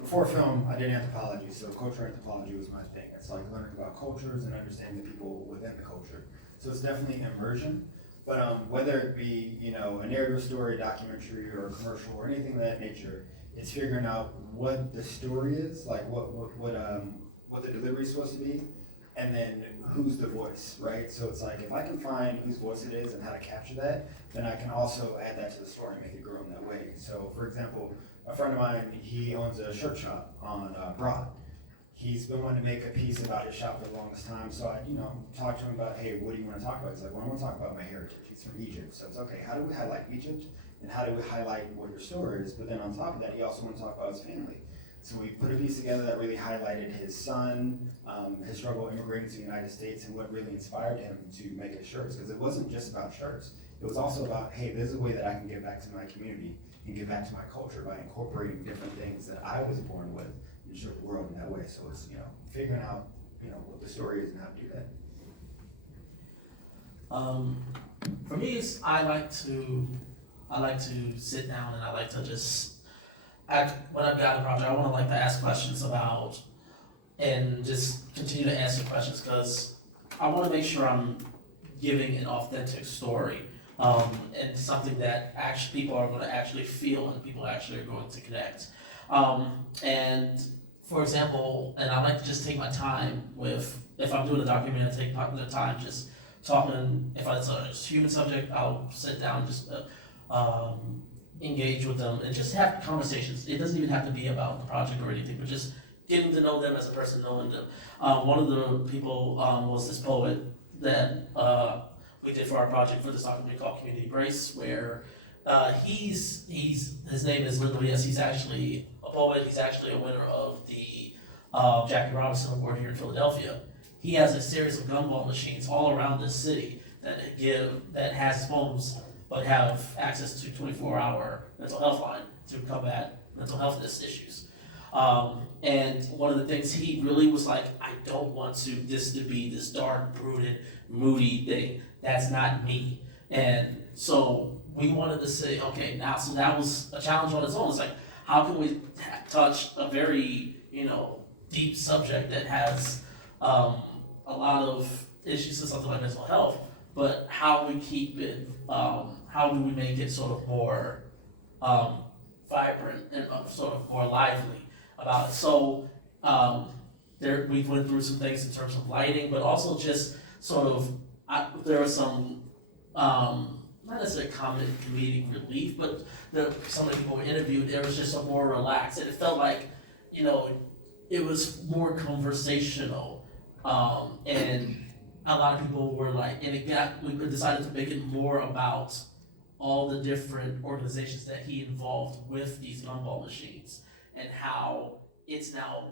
Before film, I did anthropology, so cultural anthropology was my thing. It's like learning about cultures and understanding the people within the culture. So it's definitely immersion. But whether it be, a narrative story, documentary, or a commercial, or anything of that nature, It's figuring out what the story is, like what the delivery is supposed to be, and then who's the voice, right? So it's like, if I can find whose voice it is and how to capture that, then I can also add that to the story and make it grow in that way. So for example, a friend of mine, he owns a shirt shop on Broad. He's been wanting to make a piece about his shop for the longest time, so I, talked to him about, hey, what do you want to talk about? He's like, well, I want to talk about my heritage. He's from Egypt, so it's okay, how do we highlight Egypt? And how do we highlight what your story is? But then on top of that, he also wants to talk about his family. So we put a piece together that really highlighted his son, his struggle immigrating to the United States, and what really inspired him to make his shirts. Because it wasn't just about shirts. It was also about, hey, there's a way that I can give back to my community and give back to my culture by incorporating different things that I was born with and show the world in that way. So it's, figuring out, what the story is and how to do that. For me, it's I like to sit down and I like to just when I've got a project, I want to ask questions about and just continue to answer questions because I want to make sure I'm giving an authentic story and something that actually people are going to actually feel and people actually are going to connect. And for example, and I like to just take my time if I'm doing a documentary, I take the time just talking. If it's a human subject, I'll sit down and just engage with them and just have conversations. It doesn't even have to be about the project or anything, but just getting to know them as a person, knowing them. One of the people was this poet that we did for our project for this documentary called Community Brace, where his name is literally, yes, he's actually a poet. He's actually a winner of the Jackie Robinson Award here in Philadelphia. He has a series of gumball machines all around this city that has poems but have access to 24-hour mental health line to combat mental health issues. And one of the things he really was like, I don't want this to be this dark, brooded, moody thing. That's not me. And so we wanted to say, okay, now, so that was a challenge on its own. It's like, how can we touch a very, deep subject that has a lot of issues with something like mental health, but how we keep it, how do we make it sort of more vibrant and sort of more lively about it? So we went through some things in terms of lighting, but also just sort of, there was some, not necessarily comedic relief, but some of the people we interviewed, there was just a more relaxed, and it felt like, it was more conversational, and a lot of people were like, we decided to make it more about all the different organizations that he involved with these gumball machines and how it's now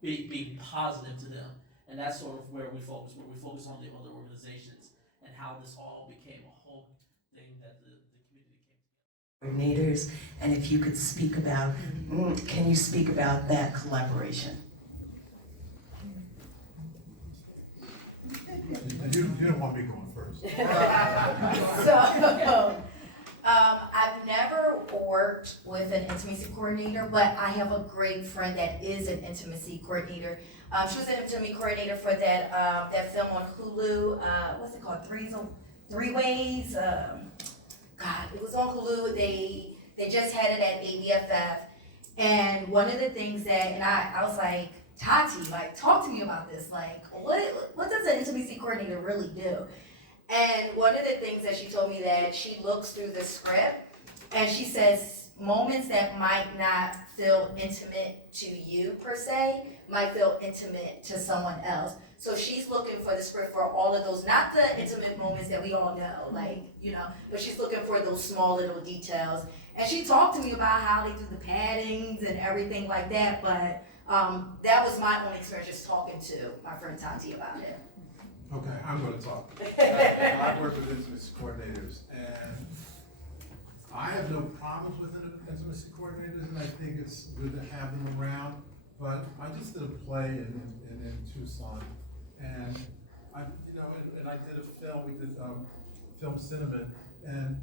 being positive to them. And that's sort of where we focus on the other organizations and how this all became a whole thing that the community came coordinators, and if you could speak about, can you speak about that collaboration? You don't want me going first. So, I've never worked with an intimacy coordinator, but I have a great friend that is an intimacy coordinator. She was an intimacy coordinator for that film on Hulu. What's it called? Three Ways. God, it was on Hulu. They just had it at ABFF, and one of the things and I was like, Tati, talk to me about this. What does an intimacy coordinator really do? And one of the things that she told me that she looks through the script and she says moments that might not feel intimate to you per se, might feel intimate to someone else. So she's looking for the script for all of those, not the intimate moments that we all know, but she's looking for those small little details. And she talked to me about how they do the paddings and everything like that, but that was my own experience just talking to my friend Tati about it. Okay, I'm going to talk. I work with intimacy coordinators, and I have no problems with intimacy coordinators, and I think it's good to have them around. But I just did a play in Tucson, and I did a film. We did film Cinnamon, and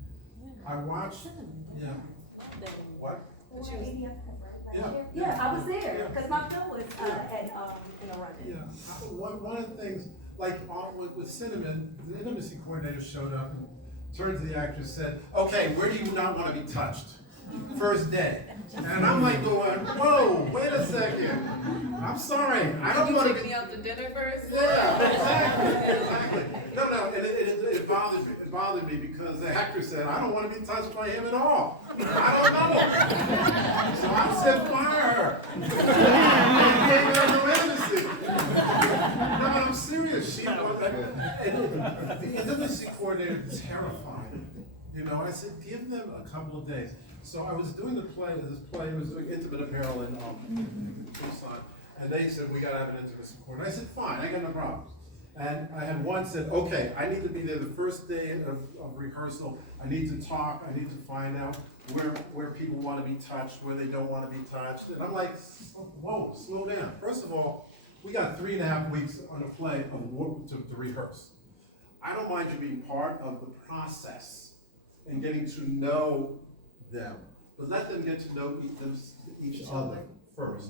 I watched. Yeah. What? Yeah, I was there because my film was in a run. Yeah. One of the things, with Cinnamon, the intimacy coordinator showed up and turned to the actress and said, "Okay, where do you not want to be touched?" first day. And I'm like going, whoa, wait a second. I'm sorry, I don't want to Take me out to dinner first? Yeah, exactly. No, and it bothered me. It bothered me because the actor said, I don't want to be touched by him at all. I don't know. So I said, fire her. I gave her no intimacy. No, I'm serious. She was, the intimacy coordinator terrified me. You know, I said, give them a couple of days. So I was doing this play was doing intimate apparel in Tucson. And they said, we gotta have an intimacy coordinator. I said, fine, I got no problems. And I had one said, okay, I need to be there the first day of rehearsal. I need to talk, I need to find out where people want to be touched, where they don't want to be touched. And I'm like, whoa, slow down. First of all, we got 3.5 weeks on a play of work to rehearse. I don't mind you being part of the process and getting to know them, but let them get to know each other first.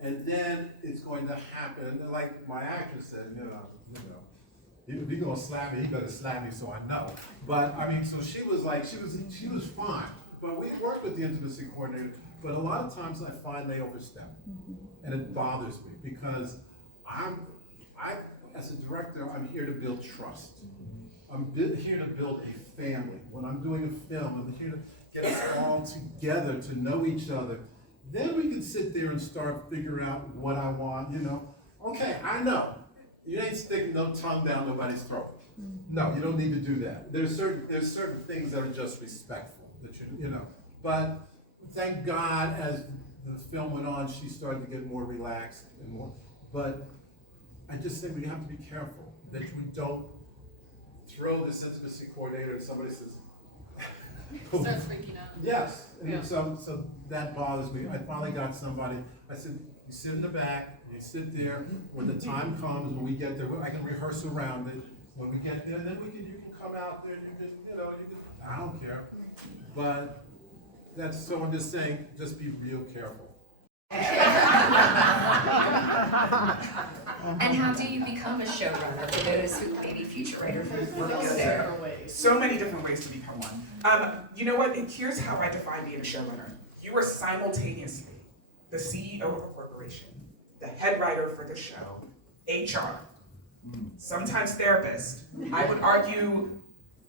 And then it's going to happen. And like my actress said, if you're gonna slap me, he better slap me so I know. But I mean, so she was like, she was fine. But we worked with the intimacy coordinator, but a lot of times I find they overstep. And it bothers me because I, as a director, I'm here to build trust. I'm here to build a family. When I'm doing a film, I'm here to get us all together to know each other. Then we can sit there and start figuring out what I want, Okay, I know. You ain't sticking no tongue down nobody's throat. No, you don't need to do that. There's certain things that are just respectful, that But thank God, as the film went on, she started to get more relaxed and more. But I just think we have to be careful that we don't throw this intimacy coordinator and somebody says, Starts freaking out. yes, and Yeah. so that bothers me. I finally got somebody, I said, you sit in the back, you sit there, when the time comes, when we get there, I can rehearse around it. When we get there, then you can come out there, and I don't care. But so I'm just saying, just be real careful. And how do you become a showrunner for those who maybe future writers want to go there? So many different ways to become one. You know what? Here's how I define being a showrunner. You are simultaneously the CEO of a corporation, the head writer for the show, HR, sometimes therapist. I would argue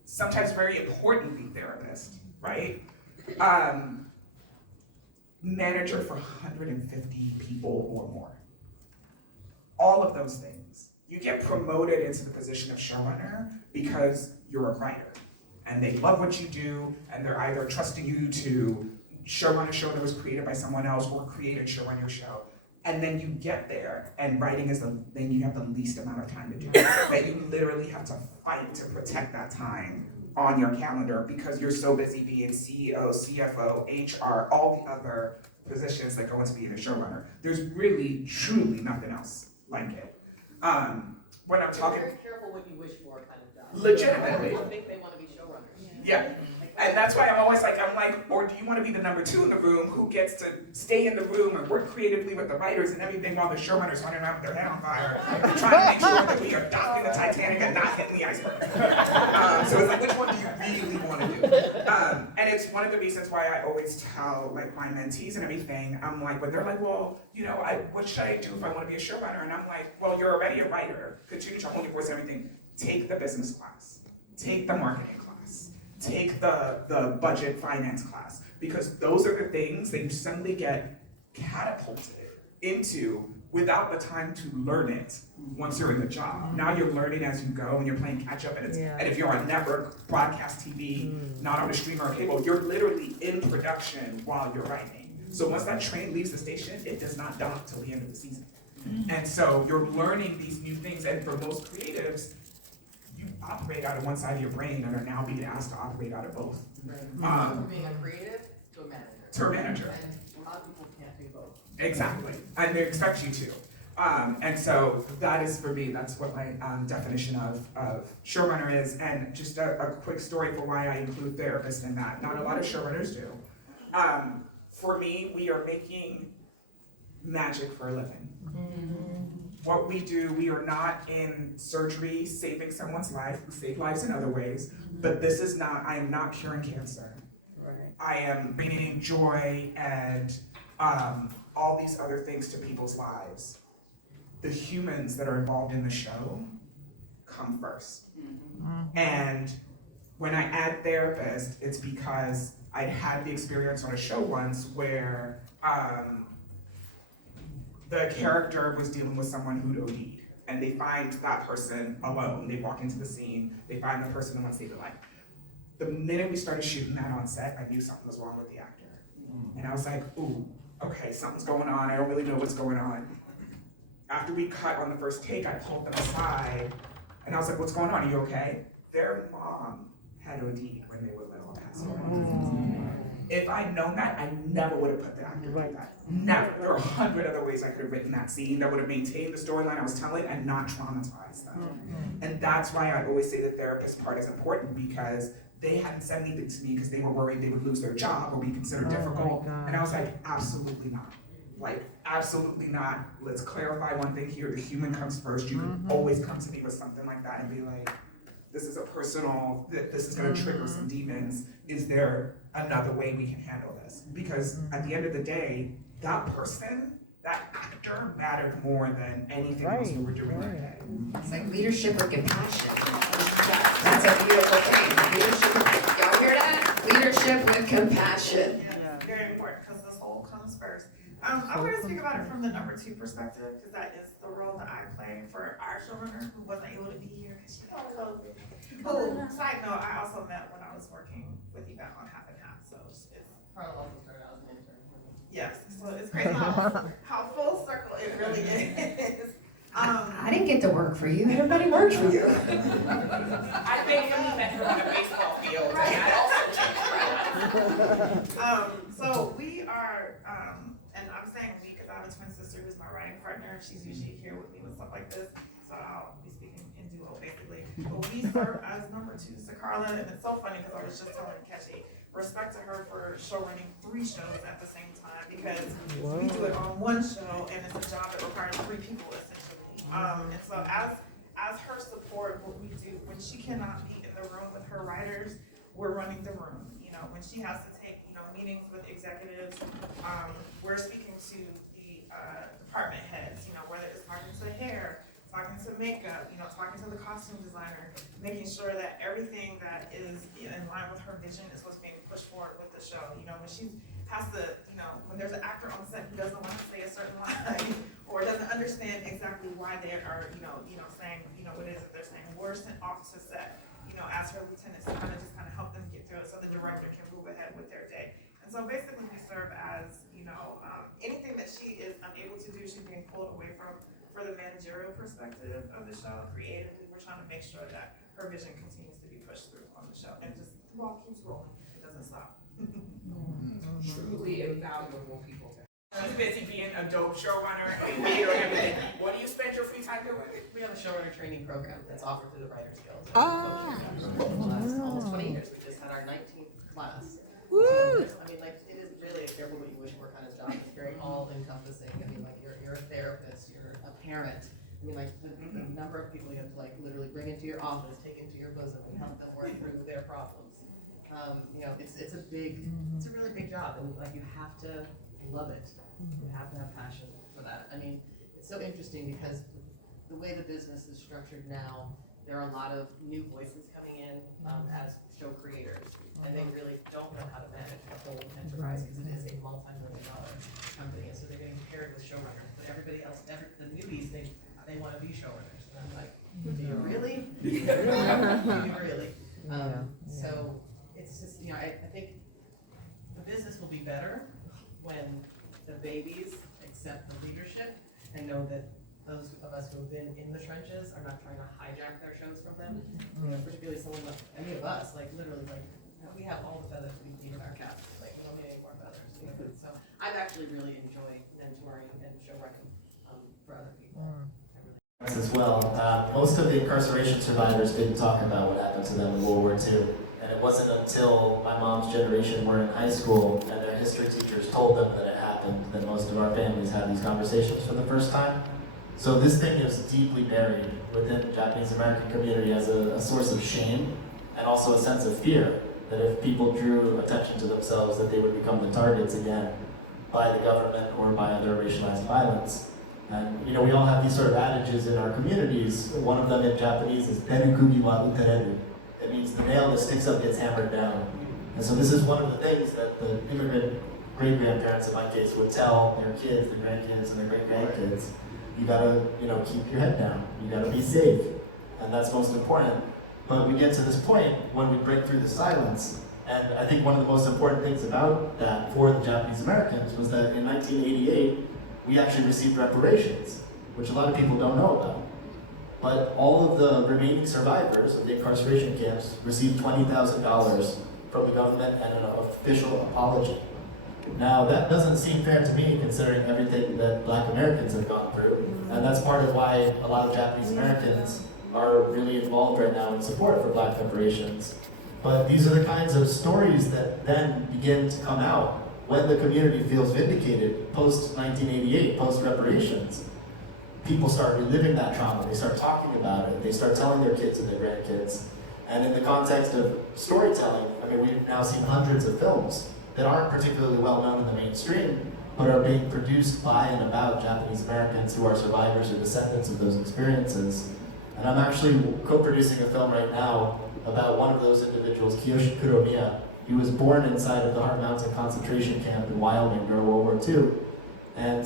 sometimes very importantly therapist, right? Manager for 150 people or more. All of those things. You get promoted into the position of showrunner because you're a writer. And they love what you do, and they're either trusting you to showrun a show that was created by someone else or create a show on your show. And then you get there, and writing is the thing you have the least amount of time to do. That you literally have to fight to protect that time on your calendar because you're so busy being CEO, CFO, HR, all the other positions that go into being a showrunner. There's really, truly nothing else like it. When I'm talking, Be very careful what you wish for, kind of job. Legitimately. People think they want to be showrunners. Yeah. And that's why I'm always like, or do you want to be the number 2 in the room who gets to stay in the room and work creatively with the writers and everything while the showrunners running around with their head on fire, trying to make sure that we are docking the Titanic and not hitting the iceberg. So it's like, which one do you really want to do? And it's one of the reasons why I always tell like my mentees and everything, I'm like, but they're like, well, what should I do if I want to be a showrunner? And I'm like, well, you're already a writer. Continue to hone your voice and everything. Take the business class. Take the marketing class. Take the budget finance class, because those are the things that you suddenly get catapulted into without the time to learn it once you're in the job. Now you're learning as you go and you're playing catch up, and if you're on network, broadcast TV, not on a streamer or cable, you're literally in production while you're writing. So once that train leaves the station, it does not dock till the end of the season. And so you're learning these new things, and for most creatives, you operate out of one side of your brain and are now being asked to operate out of both. From being a creative to a manager. To a manager. And a lot of people can't do both. Exactly, and they expect you to. And so that is, for me, that's what my definition of showrunner is. And just a quick story for why I include therapists in that. Not a lot of showrunners do. For me, we are making magic for a living. What we do, we are not in surgery saving someone's life. We save lives in other ways, but this is not, I am not curing cancer. I am bringing joy and all these other things to people's lives. The humans that are involved in the show come first. And when I add therapist, it's because I had the experience on a show once where the character was dealing with someone who'd OD'd, and they find that person alone. They walk into the scene, they find the person who wants to save their life. The minute we started shooting that on set, I knew something was wrong with the actor. And I was like, ooh, okay, something's going on. I don't really know what's going on. After we cut on the first take, I pulled them aside, and I was like, what's going on? Are you okay? Their mom had OD'd when they were little and passed away. If I'd known that, I never would have put the actor like that. Never. There are 100 other ways I could have written that scene that would have maintained the storyline I was telling and not traumatized them. And that's why I always say the therapist part is important, because they hadn't said anything to me because they were worried they would lose their job or be considered difficult. And I was like, absolutely not. Like, absolutely not. Let's clarify one thing here. The human comes first. You can always come to me with something like that and be like, this is a personal, this is gonna trigger some demons. Is there another way we can handle this? Because at the end of the day, that person, that actor mattered more than anything else we were doing that day. It's like leadership with compassion. That's a beautiful thing. Leadership, y'all hear that? Leadership with compassion. Yeah, very important, because this whole comes first. I want to speak about it from the number 2 perspective, because that is the role that I play for our showrunner who wasn't able to be here because she got COVID. Oh, side note, I also met when I was working with Yvette on Half and Half, so it's Carla also started out as an intern. yes, so it's crazy how full circle it really is. I didn't get to work for you. Everybody worked for you. I think you met her on a baseball field, and I also So we are, and I'm saying we because I have a twin sister who's my writing partner. She's usually here with me with stuff like this, so I'll be speaking in duo basically. But we serve as number 2 to Carla, and it's so funny because I was just telling Ketchy, respect to her for show running 3 shows at the same time, because we do it on one show and it's a job that requires 3 people essentially. And so as her support, what we do when she cannot be in the room with her writers, we're running the room. You know, when she has to take meetings with executives, we're speaking to the department heads. You know, whether it's talking to hair, talking to makeup, talking to the costume designer, making sure that everything that is in line with her vision is what's being pushed forward with the show. When she has to, when there's an actor on set who doesn't want to say a certain line or doesn't understand exactly why they are, saying, what it is that they're saying, we're sent off to set, as her lieutenants to kind of help them get through it so the director can move ahead with their day. And so basically we serve as, anything that she is unable to do, she's being pulled away from for the managerial perspective of the show. Creatively, we're trying to make sure that her vision continues to be pushed through on the show and just keeps rolling. It doesn't stop. truly invaluable people to have. She's busy being a dope showrunner and leader and everything. What do you spend your free time doing? We have a showrunner training program that's offered through the Writers Guild. For the last almost 20 years. We just had our 19th class. Woo! So it is really a careful what you wish for kind of job. It's very all-encompassing. You're a therapist, you're a parent. The number of people you have to literally bring into your office, take into your bosom, and help them work through their problems. It's a really big job, and you have to love it. You have to have passion for that. It's so interesting because the way the business is structured now, there are a lot of new voices coming in as show creators, and they really don't know how to manage the whole enterprise because it is a multi-million-dollar company, and so they're getting paired with showrunners. But everybody else, the newbies, they want to be showrunners, and I'm like, do you really? Do you really? So it's just, I think the business will be better when the babies accept the leadership and know that those of us who have been in the trenches are not trying to hijack their shows from them. Particularly someone like any of us, literally, we have all the feathers we need in our caps. We don't need any more feathers. So I've actually really enjoyed mentoring and show running for other people. As well, most of the incarceration survivors didn't talk about what happened to them in World War II. And it wasn't until my mom's generation were in high school and their history teachers told them that it happened that most of our families had these conversations for the first time. So this thing is deeply buried within the Japanese American community as a source of shame and also a sense of fear. that if people drew attention to themselves, that they would become the targets again by the government or by other racialized violence. And you know, we all have these sort of adages in our communities. One of them in Japanese is terukugi wa utereru. It means the nail that sticks up gets hammered down. And so this is one of the things that the immigrant great-grandparents in my case would tell their kids, their grandkids, and their great-grandkids. You gotta, you know, keep your head down. You gotta be safe. And that's most important. But we get to this point when we break through the silence. And I think one of the most important things about that for the Japanese Americans was that in 1988, we actually received reparations, which a lot of people don't know about. But all of the remaining survivors of the incarceration camps received $20,000 from the government and an official apology. Now, that doesn't seem fair to me, considering everything that Black Americans have gone through. And that's part of why a lot of Japanese Americans are really involved right now in support for Black reparations. But these are the kinds of stories that then begin to come out when the community feels vindicated post-1988, post-reparations. People start reliving that trauma, they start talking about it, they start telling their kids and their grandkids. And in the context of storytelling, I mean, we've now seen hundreds of films that aren't particularly well known in the mainstream, but are being produced by and about Japanese Americans who are survivors or descendants of those experiences. And I'm actually co-producing a film right now about one of those individuals, Kiyoshi Kuromiya. He was born inside of the Heart Mountain concentration camp in Wyoming during World War II. And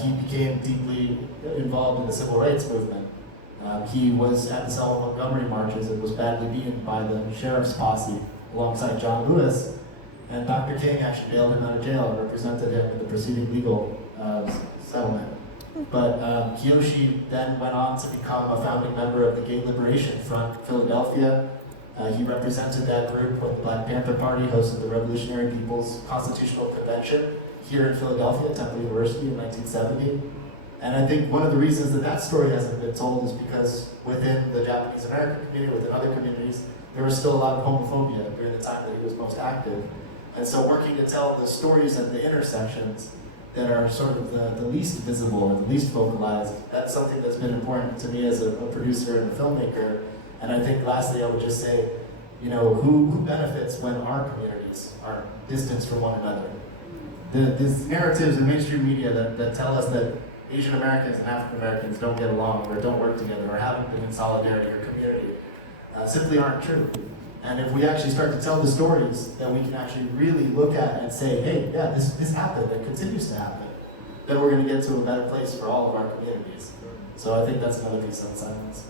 he became deeply involved in the civil rights movement. He was at the Selma Montgomery marches and was badly beaten by the sheriff's posse alongside John Lewis. And Dr. King actually bailed him out of jail and represented him in the preceding legal settlement. But Kiyoshi then went on to become a founding member of the Gay Liberation Front, Philadelphia. He represented that group when the Black Panther Party hosted the Revolutionary People's Constitutional Convention here in Philadelphia at Temple University in 1970. And I think one of the reasons that that story hasn't been told is because within the Japanese American community, within other communities, there was still a lot of homophobia during the time that he was most active. And so working to tell the stories at the intersections that are sort of the least visible and the least vocalized, that's something that's been important to me as a producer and a filmmaker. And I think lastly, I would just say, you know, who benefits when our communities are distanced from one another? These narratives in mainstream media that tell us that Asian Americans and African Americans don't get along or don't work together or haven't been in solidarity or community simply aren't true. And if we actually start to tell the stories that we can actually really look at and say, hey, yeah, this happened and continues to happen, then we're going to get to a better place for all of our communities. So I think that's another piece on silence.